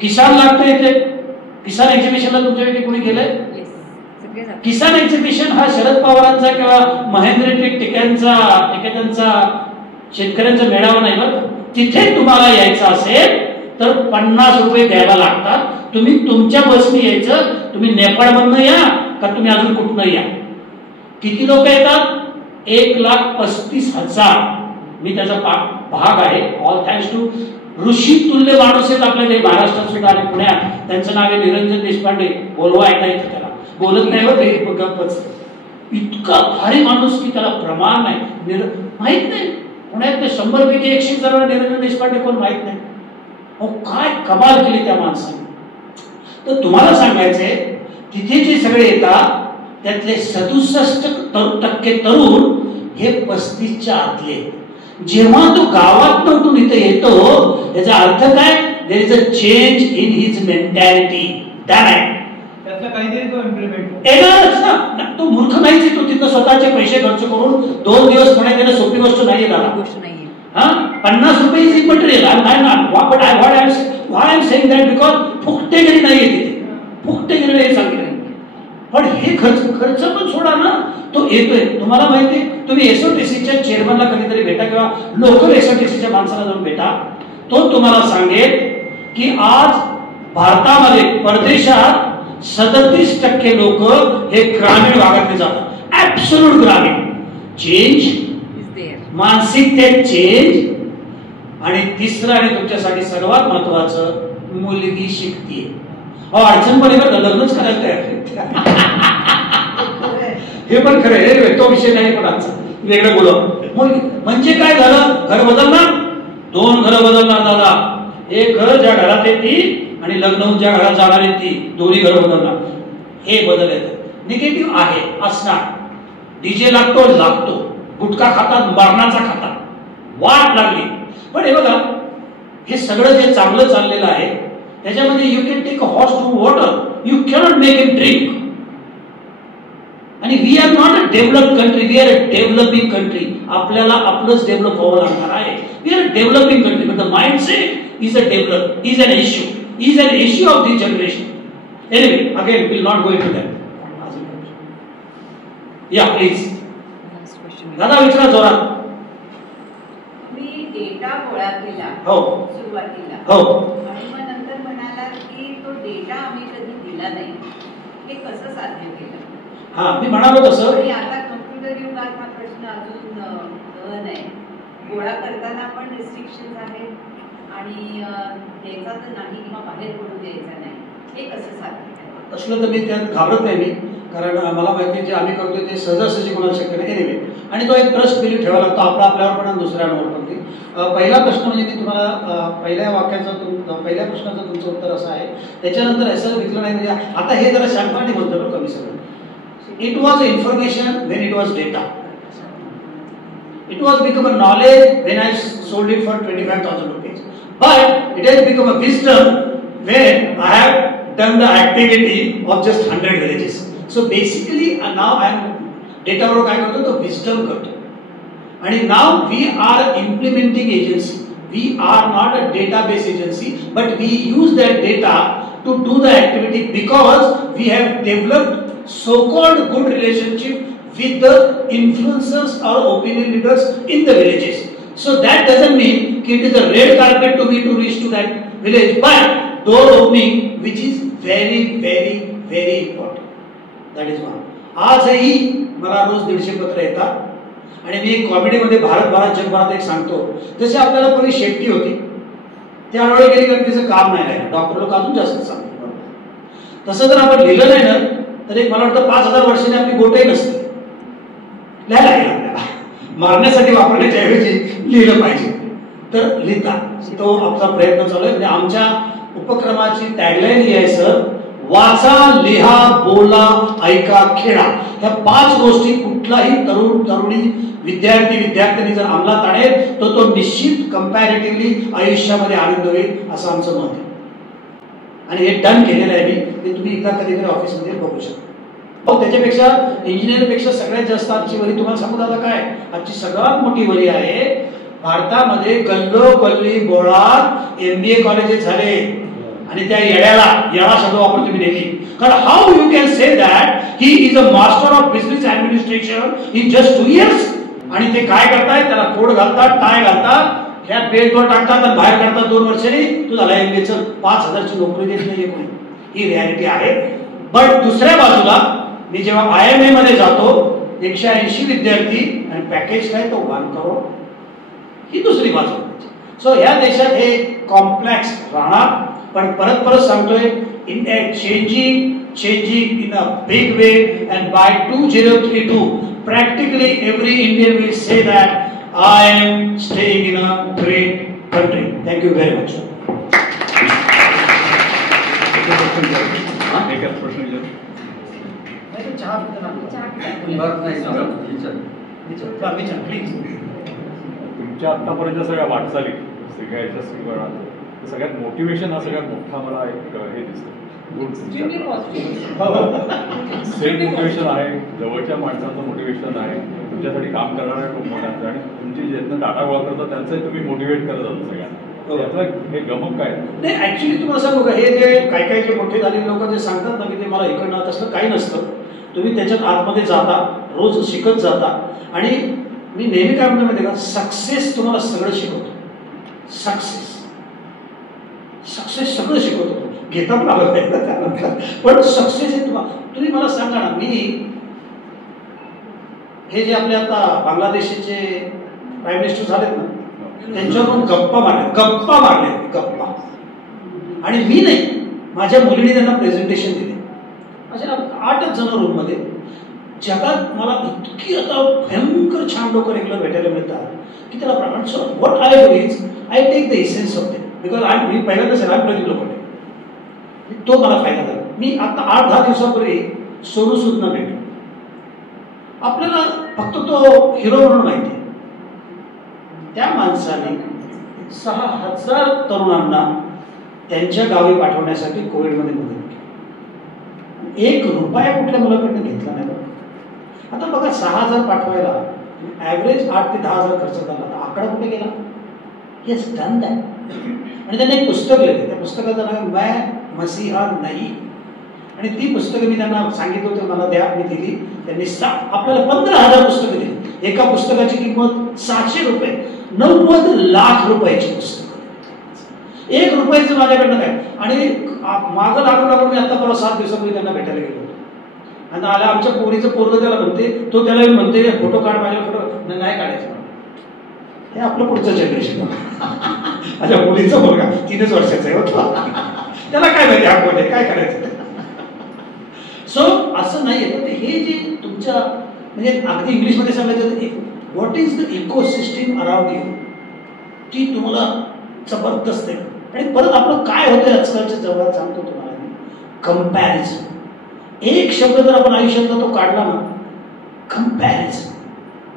किसान लागतं इथे. किसान एक्झिबिशनला तुमच्यापैकी कोणी गेलंय? किसान एक्झिबिशन हा शरद पवारांचा किंवा महेंद्र टिकेतांचा शेतकऱ्यांचा मेळावा नाही बरं. तिथे तुम्हाला यायचं असेल तर 50 रुपये द्यायला लागतात. तुम्ही तुमच्या बसने यायचं. तुम्ही नेपाळमधनं या का तुम्ही अजून कुठनं या. किती लोक येतात? 1,35,000. मी त्याचा भाग आहे. ऑल थँक्स टू ऋषी तुल्य माणूस आहेत आपल्या महाराष्ट्रात सुद्धा आणि पुण्यात. त्यांचं नाव आहे निरंजन देशपांडे. बोलवा ऐकायचं त्याला. बोलत नाही हो गप्पच. इतका भारी माणूस की त्याला प्रमाण नाही. माहित नाही पुण्यात 100 पैकी 100 जण निरंजन देशपांडे कोण माहित नाही. अहो काय कमाल केली त्या माणसाने. तर तुम्हाला सांगायचंय तिथे जे सगळे येतात त्यातले 67% तरुण हे 35च्या आतले. जेव्हा तो गावात नव्हतो इथे येतो याचा अर्थ काय? There is a change in his mentality. त्यातला काहीतरी तो इम्प्लिमेंट येणारच ना. तो मूर्ख नाहीच. तो तिथं स्वतःचे पैसे खर्च करून 2 दिवस पुण्यात येणं सोपी गोष्ट नाहीये. गोष्ट नाहीये. 50 रुपये is material. But I am saying that because फुकटेगिरी नाहीये तिथे. फुकटेगिरी नाही सांगितलं. पण हे खर्च पण सोडा ना. तो येतोय. तुम्हाला माहिती आहे तुम्ही एसओटीसीच्या चेअरमनला कधीतरी भेटा किंवा लोकल एसओटीसीच्या माणसाला जाऊन भेटा. तो तुम्हाला सांगेल की आज भारतामध्ये परदेशात 37% लोक हे ग्रामीण भागातले जातात. ऍब्सोल्यूट ग्रामीण. चेंज, मानसिकतेत चेंज. आणि तिसरं आणि तुमच्यासाठी सर्वात महत्वाचं, मुलगी शिकते. अडचण पण लग्नच करायला तयार. हे पण खरं आहे. तो विषय नाही पण आजचा वेगळं बोलव. म्हणजे काय झालं? घर बदलणार, 2 घरं बदलणार दादा. एक घर ज्या घरात आहे ती आणि लग्न होऊन ज्या घरात जाणार आहे ती, दोन्ही घरं बदलणार. हे बदल येतात. निगेटिव्ह आहे असणार. डीजे लागतो, गुटखा खातात, मरणाचा खातात, वाट लागली. पण हे बघा हे सगळं जे चांगलं चाललेलं आहे त्याच्यामध्ये you can take a horse to water, you cannot make him drink. आणि we are not a developed country, we are a developing country. आपल्याला आपलंच डेव्हलप व्हावं लागणार आहे. We are a developing country but the mindset is a develop, is an issue, is an issue of this generation. Anyway, again, we'll not go into that. Yeah, please. दादा विचारा जोरात. मी data गोळा केला सुरुवातीला. आणि मग नंतर म्हणाला की तो डेटा आम्ही कधी दिला नाही. हे कसं साध्य केलं? मी म्हणालो तसं. आणि आता कम्प्युटर युगात हा प्रश्न अजून गहन आहे. गोळा करताना पण रिस्ट्रिक्शन्स आहेत आणि द्यायचा तर नाही किंवा बाहेर पडू द्यायचा नाही. हे कसं साध्य असलं तर मी त्यात घाबरत नाही. मी कारण मला माहिती आहे जे आम्ही करतोय ते सहजासहजी कोणाला शक्य नाही. एनिवे, आणि तो एक ट्रस्ट बिलीफ ठेवावा लागतो आपल्यावर पण आणि दुसऱ्यांवर पण. पहिला प्रश्न म्हणजे मी तुम्हाला पहिल्या प्रश्नाचं तुमचं उत्तर असं आहे. त्याच्यानंतर असं घेतलं नाही म्हणजे आता हे जरा शांतपणे म्हणतो कमी सगळं. It was information when it was data. It was become a knowledge when I sold it for 25,000 rupees. But it has become a wisdom when I have done the activity of just 100 villages. So basically now I am data वर काय करतो तो wisdom करतो. आणि now we are implementing agency. We are not a database agency, but we use that data to do the activity because we have developed so-called good relationship with the influencers or opinion leaders in the villages. So that doesn't mean it is a red carpet to me to reach to that village, but door opening which is very very very important. That is one. आजही मला रोज 150 पत्र येतात आणि मी कॉमेडीमध्ये भारत जगभरात एक सांगतो, जसे आपल्याला पूर्वी शेपटी होती त्यावेळी गेली की तिचं काम नाही राहिलं, डॉक्टर लोक अजून जास्त सांगतो. तसं जर आपण लिहिलं नाही ना तर एक मला वाटतं 5000 वर्षांनी आपली बोटही नसते. लिहायला लागेल आपल्याला, मारण्यासाठी वापरण्याच्या ऐवजी लिहिलं पाहिजे. तर लिहिता तो आमचा प्रयत्न चालू आहे. म्हणजे आमच्या उपक्रमाची टॅगलाईन ही आहे सर, वाचा, लिहा, बोला, ऐका, खेळा. ह्या 5 गोष्टी कुठलाही तरुण तरुणी विद्यार्थी जर अंमलात आणेल तर तो निश्चित कंपॅरेटिव्हली आयुष्यामध्ये आनंद होईल असं आमचं मत आहे. आणि हे डन केलेलं आहे मी, ते तुम्ही एकदा कधीतरी ऑफिसमध्ये बघू शकता. त्याच्यापेक्षा इंजिनिअरपेक्षा सगळ्यात जास्त आजची वरी तुम्हाला सांगू दादा काय, आजची सगळ्यात मोठी वरी आहे, भारतामध्ये गल्लोगल्ली बोळात MBA कॉलेजेस झाले. आणि त्या येळा शब्द वापरतो मी नेहमी, कारण how you can say that he is a master of business administration in just 2 years. आणि ते काय करतायत, त्याला कोट घालतात, टाय घालतात, ह्या बेल्टवर टाकतात आणि बाहेर काढतात 2 वर्षांनी, तू झाला MBA. 5,000ची नोकरी देत नाही कोणी, ही रियालिटी आहे. बट दुसऱ्या बाजूला मी जेव्हा IIMA मध्ये जातो 180 विद्यार्थी आणि पॅकेज काय तो 1 करोड, ही दुसरी बाजू. सो ह्या देशात हे कॉम्प्लेक्स राहणार, पण परत सांगतोय, India changing in a big way. And by 2032 practically every Indian will say that I am staying in a great country. Thank you very much. तुमच्या आतापर्यंत सगळ्या वाटचाली सगळ्या यशस्वी सगळ्यात मोटिवेशन हा सगळ्यात मोठा मला एक हे दिसतं. सेल्फ मोटिवेशन आहे, जवळच्या माणसांचं मोटिवेशन आहे, तुमच्यासाठी काम करणाऱ्या लोकांचं, आणि तुमची ज्यांना डाटा गोळा करतात त्यांचंही तुम्ही मोटिवेट करत आहात सगळ्यांना. त्यातलं हे गमक काय नाही, ऍक्च्युली तुम्हाला सांगू का, हे जे काही जे मोठे झालेले लोक जे सांगतात ना की ते मला इकडनं तसलं काही नसतं. तुम्ही त्याच्यात आतमध्ये जाता, रोज शिकत जाता. आणि मी नेहमी काय म्हणतो माहिती का, सक्सेस तुम्हाला सगळं शिकवतो. सक्सेस सगळं शिकवतो, घेता पण आलं पाहिजे त्यानंतर, पण सक्सेस हे तुम्ही मला सांगा ना, मी हे जे आपले आता बांगलादेशचे प्राईम मिनिस्टर झालेत ना, त्यांच्यावरून गप्पा मारल्या. आणि मी नाही, माझ्या मुलीने त्यांना प्रेझेंटेशन दिले. अशा 8च जण रूम मध्ये. जगात मला इतकी आता भयंकर छान लोक रेग्युलर भेटायला मिळतात की त्याला प्रमाण. So what I do is I take the essence of them, because मी पहिल्यांदाच प्रदीप लोखंडे, तो मला फायदा झाला. मी आता 8-10 दिवसापूर्वी सोनू सूदना भेटलो. आपल्याला फक्त तो हिरो म्हणून माहिती आहे. त्या माणसाने 6,000 तरुणांना त्यांच्या गावी पाठवण्यासाठी कोविडमध्ये मदत केली. 1 रुपया कुठल्या मुलाकडनं घेतला नाही. आता बघा, 6,000 पाठवायला ॲव्हरेज 8 ते 10,000 खर्च झाला. आता आकडा कुठे गेला? Yes, done that. आणि त्यांनी एक पुस्तक लिहिलं, त्या पुस्तकाचं नाव मैं मसीहा नाही. आणि ती पुस्तकं मी त्यांना सांगितलं होतं मला द्या, मी दिली. त्यांनी आपल्याला 15,000 पुस्तकं दिली. एका पुस्तकाची किंमत 600 रुपये, 90 लाख रुपयाची पुस्तकं. 1 रुपयाचं माझ्याकडनं काय. आणि मागं लागून मी आता परवा 7 दिवसापूर्वी त्यांना भेटायला गेलो होतो. आणि आल्या आमच्या पोरीचं पोरगं त्याला म्हणते, तो त्याला म्हणते फोटो काढ, माझ्या फोटो नाही काढायचं. हे आपलं पुढचं जनरेशन. माझ्या मुलीचा मुलगा 3च वर्षाचा आहे, त्याला काय माहिती आपण काय करायचं. सो असं नाही आहे. हे जे तुमच्या म्हणजे अगदी इंग्लिशमध्ये सांगायचं, what is the ecosystem around you, ती तुम्हाला जबरदस्त आहे. आणि परत आपलं काय होतं आजकालच्या जगात सांगतो तुम्हाला, कंपॅरिझन. एक शब्द जर आपण आयुष्यातला तो काढला ना, कंपॅरिझन.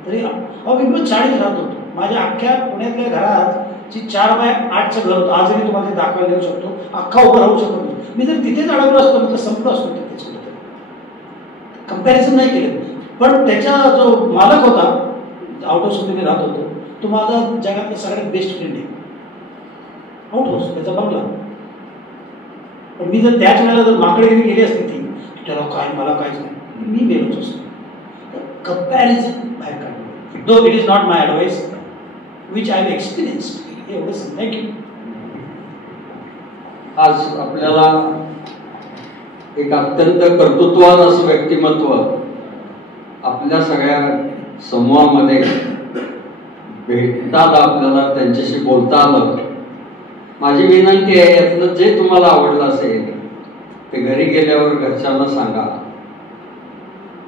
तरी मी पण शाळेत राहत होतो. माझ्या अख्ख्या पुण्यातल्या घराची 4x8चं घर होतं. आजही मी तुम्हाला दाखवायला देऊ शकतो. अख्खा उभं राहू शकतो. मी जर तिथेच अडकलो असतो तर संपलो असतो. तिथेच कंपॅरिझन नाही केलं. पण त्याचा जो मालक होता, आउट हाऊसमध्ये राहत होतो, तो माझा जगातला सगळ्यात बेस्ट फ्रेंड आहे. आउट हाऊस त्याचा बंगला. पण मी जर त्याच वेळेला जर माकडे गेली असती ती, त्याला काय मला काहीच नाही, मी गेलोच असतो. कंपॅरिझन बाहेर काढलं. Though it is not my advice which I have experienced. एवढंच. थँक्यू. आज आपल्याला एक अत्यंत कर्तृत्ववान असं व्यक्तिमत्व आपल्या सगळ्या समूहामध्ये भेटतात, आपल्याला त्यांच्याशी बोलता आलं. माझी विनंती आहे, यातलं जे तुम्हाला आवडलं असेल ते घरी गेल्यावर घरच्यांना सांगा.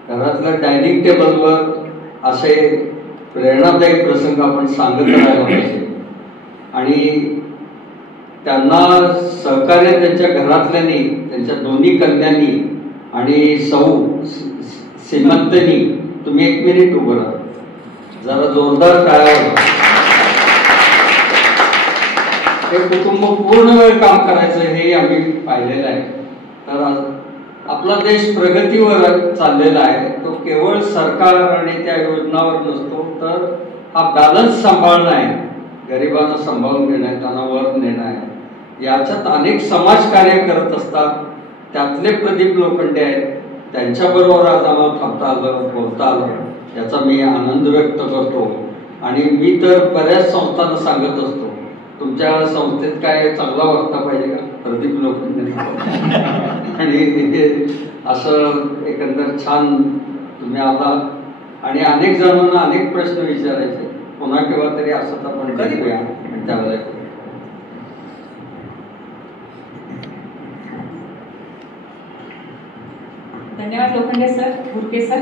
घरातल्या डायनिंग टेबलवर असे प्रेरणादायी प्रसंग आपण सांगत राहायला पाहिजे आणि त्यांना सहकार्य त्यांच्या घरातल्यांनी, त्यांच्या दोन्ही कन्यांनी आणि सौ श्रीमंतनी. तुम्ही 1 मिनिट उभं राहा, जरा जोरदार टाळ्या. हे कुटुंब पूर्ण वेळ काम करायचं हे आम्ही पाहिलेलं आहे. तर आपला देश प्रगतीवर चाललेला आहे. तो केवळ सरकार आणि त्या योजनावर नसतो, तर हा बॅलन्स सांभाळणं आहे. गरिबांना सांभाळून घेणं आहे, त्यांना वर नेणं आहे. याच्यात अनेक समाजकार्य करत असतात. त्यातले प्रदीप लोखंडे आहेत. त्यांच्याबरोबर आज आम्हाला थांबता आलं, बोलता आलं, याचा मी आनंद व्यक्त करतो. आणि मी तर बऱ्याच संस्थांना सांगत असतो, तुमच्या संस्थेत काय चांगला वक्ता पाहिजे का, प्रदीप लोखंडे. आणि असं एकंदर छान तुम्ही आलात आणि अनेक जणांना अनेक प्रश्न विचारायचे. पुन्हा केव्हा तरी असंच आपण करूया आणि त्यावेळेला धन्यवाद लोखंडे सर, भुरके सर.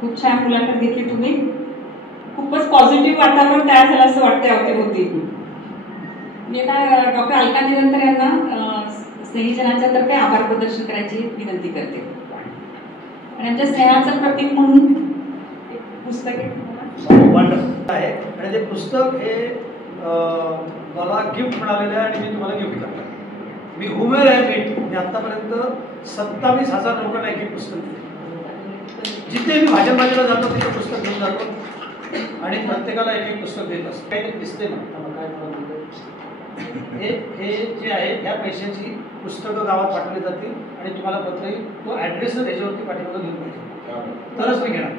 खूप छान मुलाखत घेतली तुम्ही. खूपच पॉझिटिव्ह वातावरण तयार झालं असं वाटतंय अवतीभोवती. मी आता डॉक्टर अलका निरंतर यांना स्नेहीजनांच्या आभार प्रदर्शन करायची विनंती करते आणि आमच्या स्नेहाचं प्रतीक म्हणून एक पुस्तक आहे आणि ते पुस्तक हे मला गिफ्ट मिळालेलं आहे आणि मी तुम्हाला गिफ्ट करतो. मी उमेर आहे गिफ्ट. मी आतापर्यंत 27,000 लोकांना एक पुस्तक दिले. जिथे मी भाजपला जातो तिथे पुस्तक घेऊन जातो आणि प्रत्येकाला एक पुस्तक देत असतो. काही दिसते ना काय हे जे आहे ह्या पैशाची पुस्तकं गावात पाठवली जातील आणि तुम्हाला पत्र येईल. तो ॲड्रेस त्याच्यावरती पाठवला घेऊन पाहिजे तरच मी घेणार.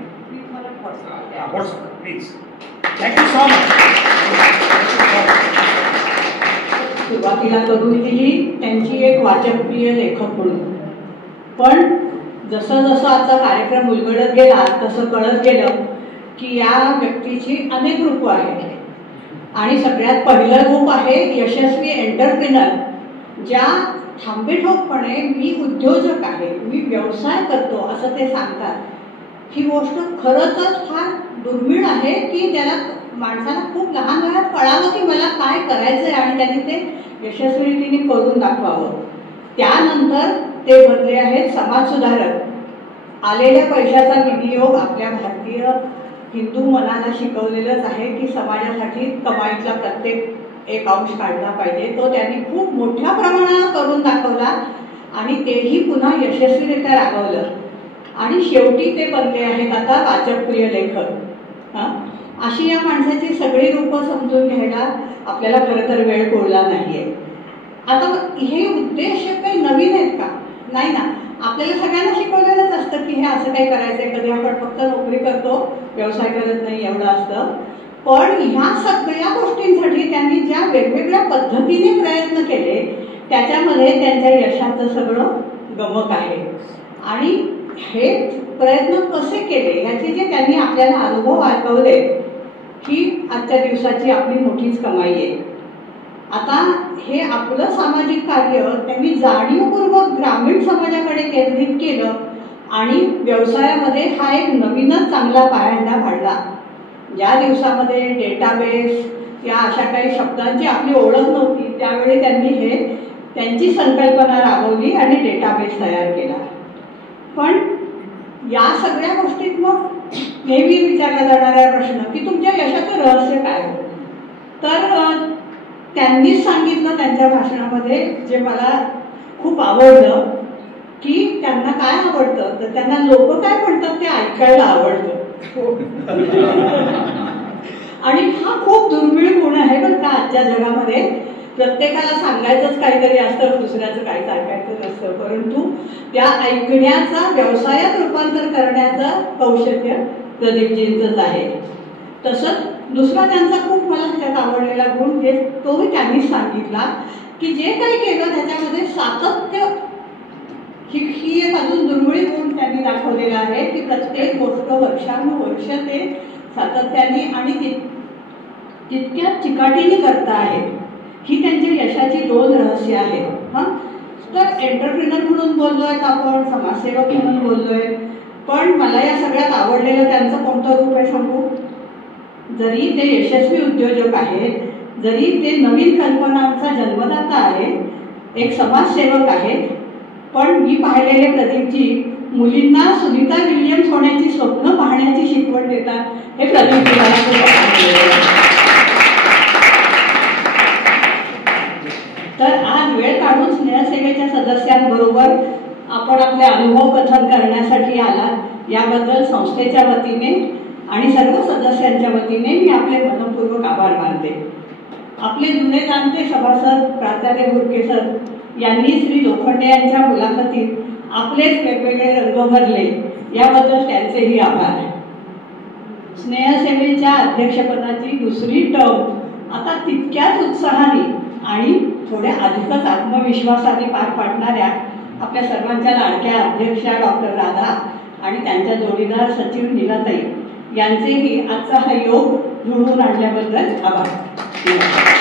WhatsApp please. Thank you so much. सुरुवातीला करून दिली त्यांची एक वाचकप्रिय लेखक म्हणून, पण जसं जसं आजचा कार्यक्रम उलगडत गेला तसं कळत गेलं की या व्यक्तीची अनेक रूपं आहेत आणि सगळ्यात पहिलं रूप आहे यशस्वी एंटरप्रिनर. ज्या ठामबेठोकपणे मी उद्योजक आहे, मी व्यवसाय करतो असं ते सांगतात. ही गोष्ट खरंच फार दुर्मिळ आहे की त्याला माणसाला खूप लहान वयात कळावं की मला काय करायचं आहे आणि त्यांनी ते यशस्वी रीतीने करून दाखवावं. त्यानंतर ते बनले आहेत समाजसुधारक. आलेल्या पैशाचा विनियोग आपल्या भारतीय हिंदू मनाला शिकवलेलंच आहे की समाजासाठी कमाईतला प्रत्येक एक अंश काढला पाहिजे. तो त्यांनी खूप मोठ्या प्रमाणात करून दाखवला आणि तेही पुन्हा यशस्वीरित्या राबवलं आणि शेवटी ते बनले आहेत आता वाचकप्रिय लेखक. अशी या माणसाची सगळी रूपं समजून घ्यायला आपल्याला खरं तर वेळ पुरला नाहीये. आता हे उद्देश काही नवीन आहेत का? नाही ना. आपल्याला सगळ्यांना शिकवलेलंच असतं की हे असं काही करायचंय. कधी आपण फक्त नोकरी करतो, व्यवसाय करत नाही एवढं असतं. पण ह्या सगळ्या गोष्टींसाठी त्यांनी ज्या वेगवेगळ्या पद्धतीने प्रयत्न केले त्याच्यामध्ये त्यांच्या यशाचं सगळं गमक आहे. आणि हे प्रयत्न कसे केले ह्याचे जे त्यांनी आपल्याला अनुभव ऐकवले ही आजच्या दिवसाची आपली मोठीच कमाई आहे. आता हे आपलं सामाजिक कार्य त्यांनी जाणीवपूर्वक ग्रामीण समाजाकडे केंद्रित केलं आणि व्यवसायामध्ये हा एक नवीनच चांगला पायंडा पाडला. ज्या दिवसामध्ये डेटाबेस या अशा काही शब्दांची आपली ओळख नव्हती त्यावेळी त्यांनी त्यांची संकल्पना राबवली आणि डेटाबेस तयार केला. पण या सगळ्या गोष्टीत मग नेहमी विचारला जाणारा प्रश्न की तुमच्या यशाचं रहस्य काय? तर त्यांनीच सांगितलं त्यांच्या भाषणामध्ये जे मला खूप आवडलं की त्यांना काय आवडतं तर त्यांना लोक काय म्हणतात ते ऐकायला आवडतं. आणि हा खूप दुर्मिळ गुण आहे बरं का आजच्या जगामध्ये. प्रत्येकाला सांगायचंच काहीतरी असतं, दुसऱ्याचं काहीच ऐकायचं नसतं. परंतु त्या ऐकण्याचा व्यवसायात रूपांतर करण्याचं कौशल्य प्रदीपजींचंच आहे. तसंच दुसरा त्यांचा खूप मला त्याच्यात आवडलेला गुण जे तोही त्यांनीच सांगितला की जे काही केलं त्याच्यामध्ये सातत्य ही एक अजून दुर्मिळ गुण त्यांनी दाखवलेला आहे की प्रत्येक गोष्ट वर्षानुवर्ष ते सातत्याने आणि तितक्या चिकाटीने करता आहेत. ही त्यांची यशाची 2 रहस्य आहेत. हां, तर एंटरप्रिनर म्हणून बोललोय आपण, समाजसेवक म्हणून बोललोय, पण मला या सगळ्यात आवडलेलं त्यांचं कोणतं रूप आहे सांगू? जरी ते यशस्वी उद्योजक आहेत, जरी ते नवीन कल्पनांचा जन्मदाता आहेत, एक समाजसेवक आहेत, पण मी पाहिलेले प्रदीपजी मुलींना सुनीता विल्यम्स होण्याची स्वप्न पाहण्याची शिकवण देतात हे प्रदीपजी मला खूप आवडले. तर आज वेळ काढून स्नेहसेवेच्या सदस्यांबरोबर आपण आपले अनुभव कथन करण्यासाठी आलात याबद्दल संस्थेच्या वतीने आणि सर्व सदस्यांच्या वतीने मी आपले मनपूर्वक आभार मानते. आपले जुने जाणते सभासद प्राचार्य गुरके सर यांनी श्री लोखंडे यांच्या मुलाखतीत आपलेच वेगवेगळे रंग भरले याबद्दल त्यांचेही आभार. स्नेहसेवेच्या अध्यक्षपदाची 2री टर्म आता तितक्याच उत्साहाने आणि थोड्या अधिकच आत्मविश्वासाने पार पाडणाऱ्या आपल्या सर्वांच्या लाडक्या अध्यक्षा डॉक्टर राधा आणि त्यांच्या जोडीदार सचिव नीलाताई यांचेही आजचा हा योग जुळवून आणल्याबद्दल आभार.